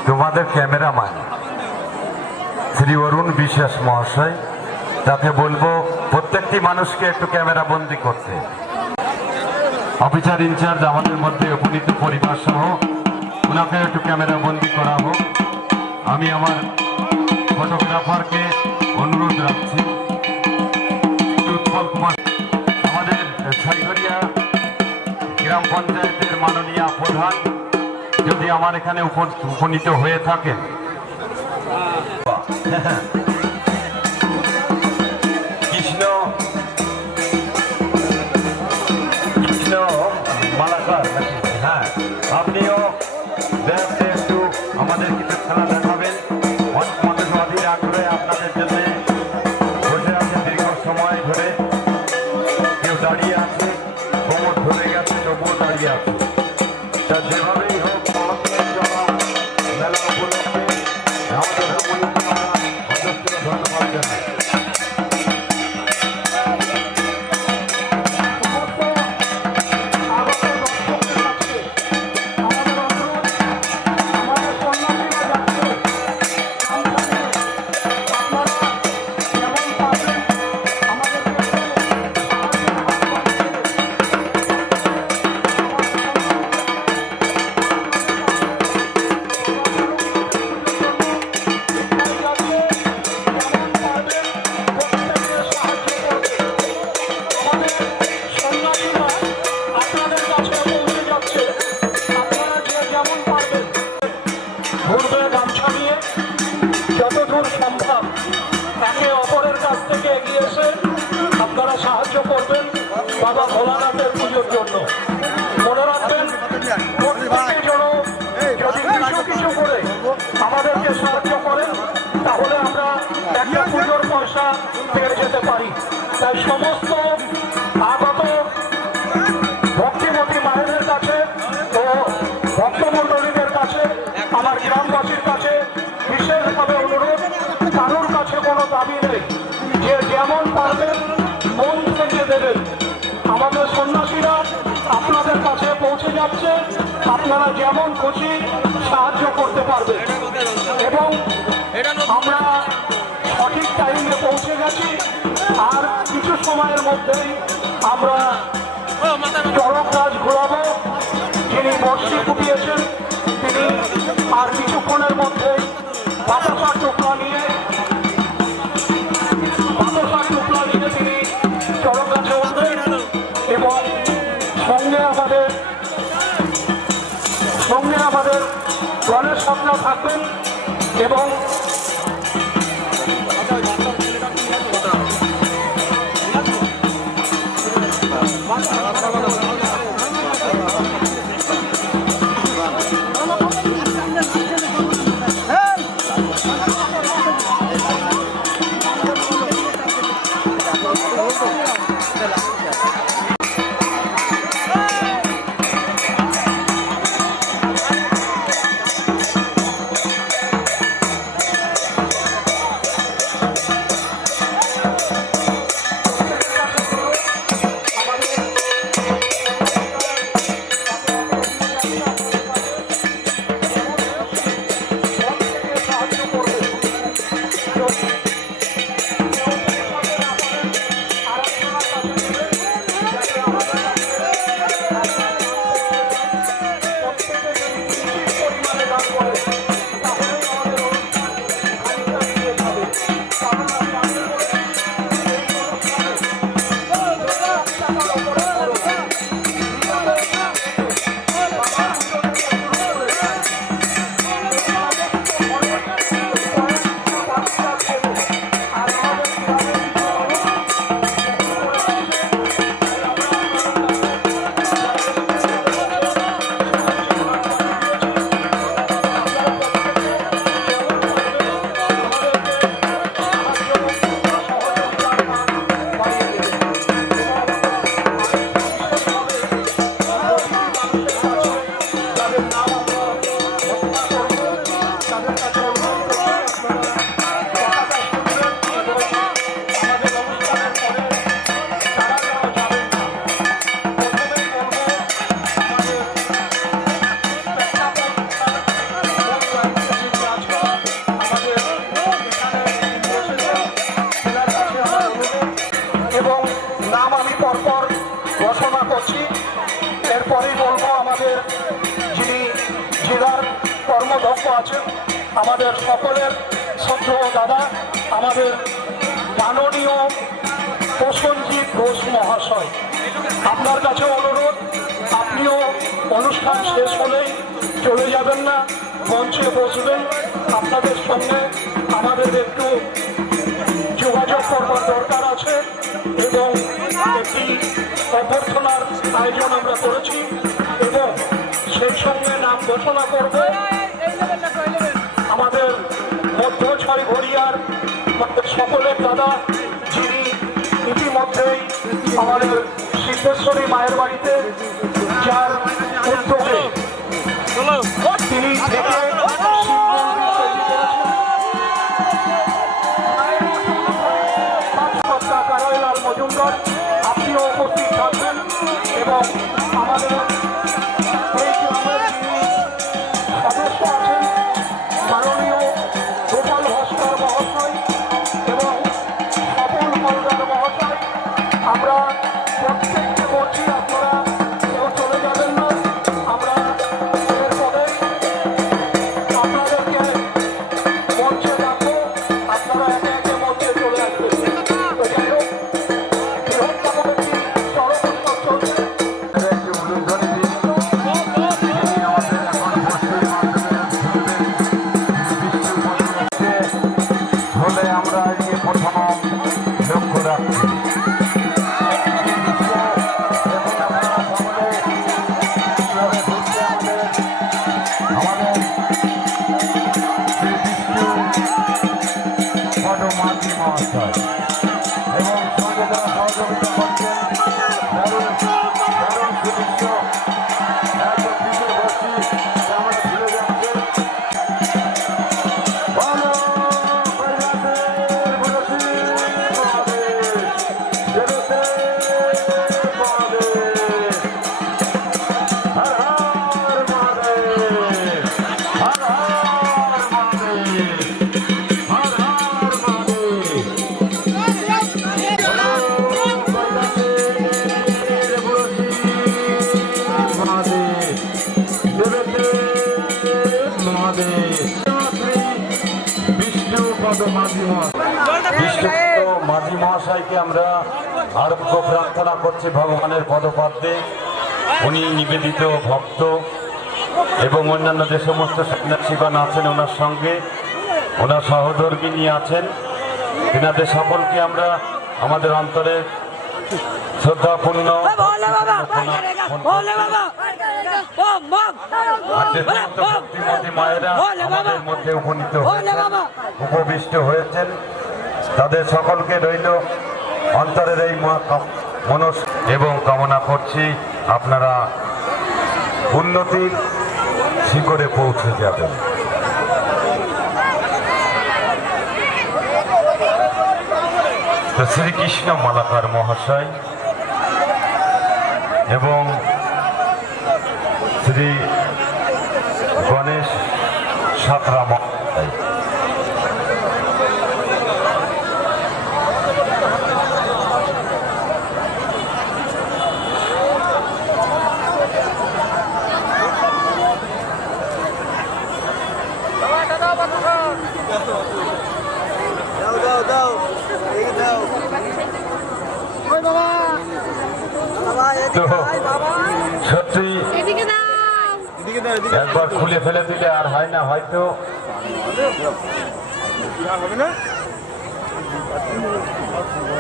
তোমাদের ক্যামেরাম্যান শ্রী অরুণ বিশ্বাস মহাশয়, তাকে বলবো প্রত্যেকটি মানুষকে একটু ক্যামেরা বন্দি করতে। অফিসার ইনচার্জ আমাদের মধ্যে উপনীত পরিবার সহ ওনাকে একটু ক্যামেরা বন্দি করা হোক। আমি আমার ফটোগ্রাফারকে অনুরোধ রাখছি, উৎপল কুমার, আমাদের ছয়ঘরিয়া গ্রাম পঞ্চায়েতের মাননীয় প্রধান, যদি আমার এখানে উপনীত হয়ে থাকেন। কৃষ্ণ কৃষ্ণ মালাকার, হ্যাঁ, আপনিও দেখতে একটু আমাদের কিছু খেলা দেখাবেন। অনেক মানুষ অধীর আগ্রহে আপনাদের জন্য বসে আছে, দীর্ঘ সময় ধরে কেউ দাঁড়িয়ে আছে, কোমর ধরে গেছে তবুও দাঁড়িয়ে আছে। তা যেভাবেই হোক মেলা উপলক্ষে আমাদের ধন্যবাদ জানাই। ঘুরবে গামছা নিয়ে, যতদূর সম্ভব একে অপরের কাছ থেকে এগিয়ে এসে আপনারা সাহায্য করবেন বাবা ভোলানাথের পুজোর জন্য। মনে রাখবেন, প্রত্যেকের জন্য যদি কিছু কিছু করে আমাদেরকে সাহায্য করেন তাহলে আমরা একটা পুজোর পয়সা পেয়ে যেতে পারি। তাই সমস্ত আগত ভক্তিমতী মায়েদের কাছে ও ভক্তমণ্ডলীদের কাছে, আমার গ্রামবাসীর কাছে বিশেষভাবে অনুরোধ, কারোর কাছে কোনো দাবি নেই, যে যেমন পারবেন মন থেকে দেবেন। আমাদের সন্ন্যাসীরা আপনাদের কাছে পৌঁছে যাচ্ছে, আপনারা যেমন খুশি সাহায্য করতে পারবেন। এবং আমরা সঠিক টাইমে পৌঁছে গেছি, আর কিছু সময়ের মধ্যেই আমরা চড়ক গাছ ঘোরাবো। যিনি বর্ষি ফুটিয়েছেন তিনি আর কিছুক্ষণের মধ্যেই বাতাসার টুকরা নিয়ে তিনি চড়ক গাছে উঠবেন এবং সঙ্গে আমাদের গণেশ সন্ধ্যা থাকবেন এবং আমাদের সকলের শ্রদ্ধেয় দাদা আমাদের মাননীয় প্রসেনজিৎ ঘোষ মহাশয়, আপনার কাছে অনুরোধ, আপনিও অনুষ্ঠান শেষ হলেই চলে যাবেন না, মঞ্চে বসবেন। আপনাদের সঙ্গে আমাদের একটু যোগাযোগ করবার দরকার আছে এবং একটি অভ্যর্থনার আয়োজন আমরা করেছি এবং সেই সঙ্গে নাম ঘোষণা করব আমাদের মধ্য ছয় ঘড়িয়ার সকলের দাদা, যিনি ইতিমধ্যেই আমাদের সিদ্ধেশ্বরী মায়ের বাড়িতে যার উদ্যোগে তিনি থেকে শিব মন্দির তৈরি করেছেন। কারাইলাল মজুমদার, আপনিও উপস্থিত থাকবেন এবং আমাদের এই গ্রামের যিনি সদস্য আছেন মাননীয় গোপাল ভাস্কর মহাশয় এবং স্বপন হলদার মহাশয়, আমরা প্রত্যেককে বলছি আপনারা কেউ চলে যাবেন না, আমরা এরপরে আপনাদেরকে মঞ্চে রাখবো, আপনারা একে একে মঞ্চে চলে আসবেন। তো যাই হোক, বৃহত্তম একটি চরম উৎসব চলছে। একটি উলুধ্বনি দিন। যিনি আমাদের এখন বস্তুর মাধ্যমে শুনবেন, বিষ্ণু মন্দিরে হলে আমরা আজকে প্রথম লক্ষ্য রাখছি। এবং আপনারা সকলে কিভাবে ঘুরছে আমাদের শ্রী বিষ্ণু পদমাতি মহাশয় এবং সঙ্গে যারা সহযোগিতা করছেন দারুণ দারুণ সুদৃশ্য একদম পিছিয়ে বসছি আমরা ফিরে যাচ্ছে। বলো কৈলাসের বুড়োশি মহাদেব, জগতের মহাদেব, হর হর মহাদেব, হর হর মহাদেব, হর হর মহাদেব। বিষ্ণু মাঝি মহাশয়কে আমরা আরোগ্য প্রার্থনা করছি ভগবানের পদপাদ্যে। উনি নিবেদিত ভক্ত এবং অন্যান্য যে সমস্ত সন্ন্যাসীগণ আছেন ওনার সঙ্গে, ওনার সহধর্মিনী আছেন, তেনাদের সকলকে আমরা আমাদের অন্তরে শ্রদ্ধাপূর্ণ ভক্তিমতী মায়েরা আমাদের মধ্যে উপনীত হয়েছেন, উপবিষ্ট হয়েছেন। তাদের সকলকে রইল অন্তরের এই মনস এবং কামনা করছি আপনারা উন্নতির শিখরে পৌঁছে যাবেন। তো শ্রীকৃষ্ণ মালাকার মহাশয় এবং শ্রী গণেশ সাঁতরা মহাশয় তো সত্যি একবার খুলে ফেলে দিলে আর হয় না, হয়তো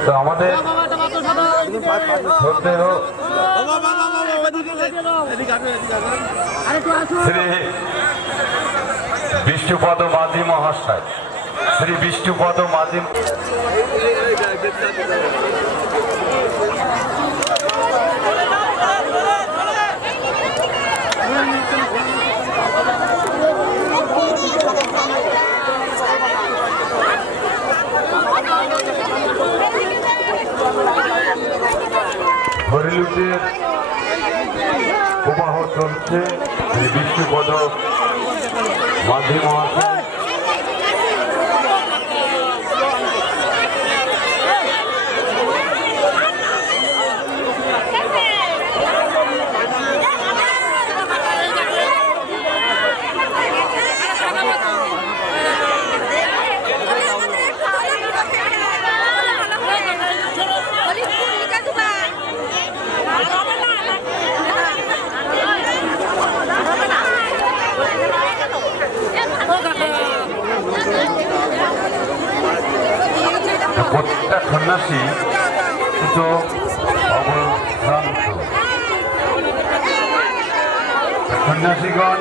তো আমাদের শ্রী বিষ্ণুপদ মাঝি মহাশয়, শ্রী বিষ্ণুপদ মাঝি হরিলুটের প্রবাহ চলছে। শ্রী বিষ্ণুপদ মাঝি মহাশয় প্রত্যেকটা সন্ন্যাসী কিন্তু অবভ্রান্ত। সন্ন্যাসীগণ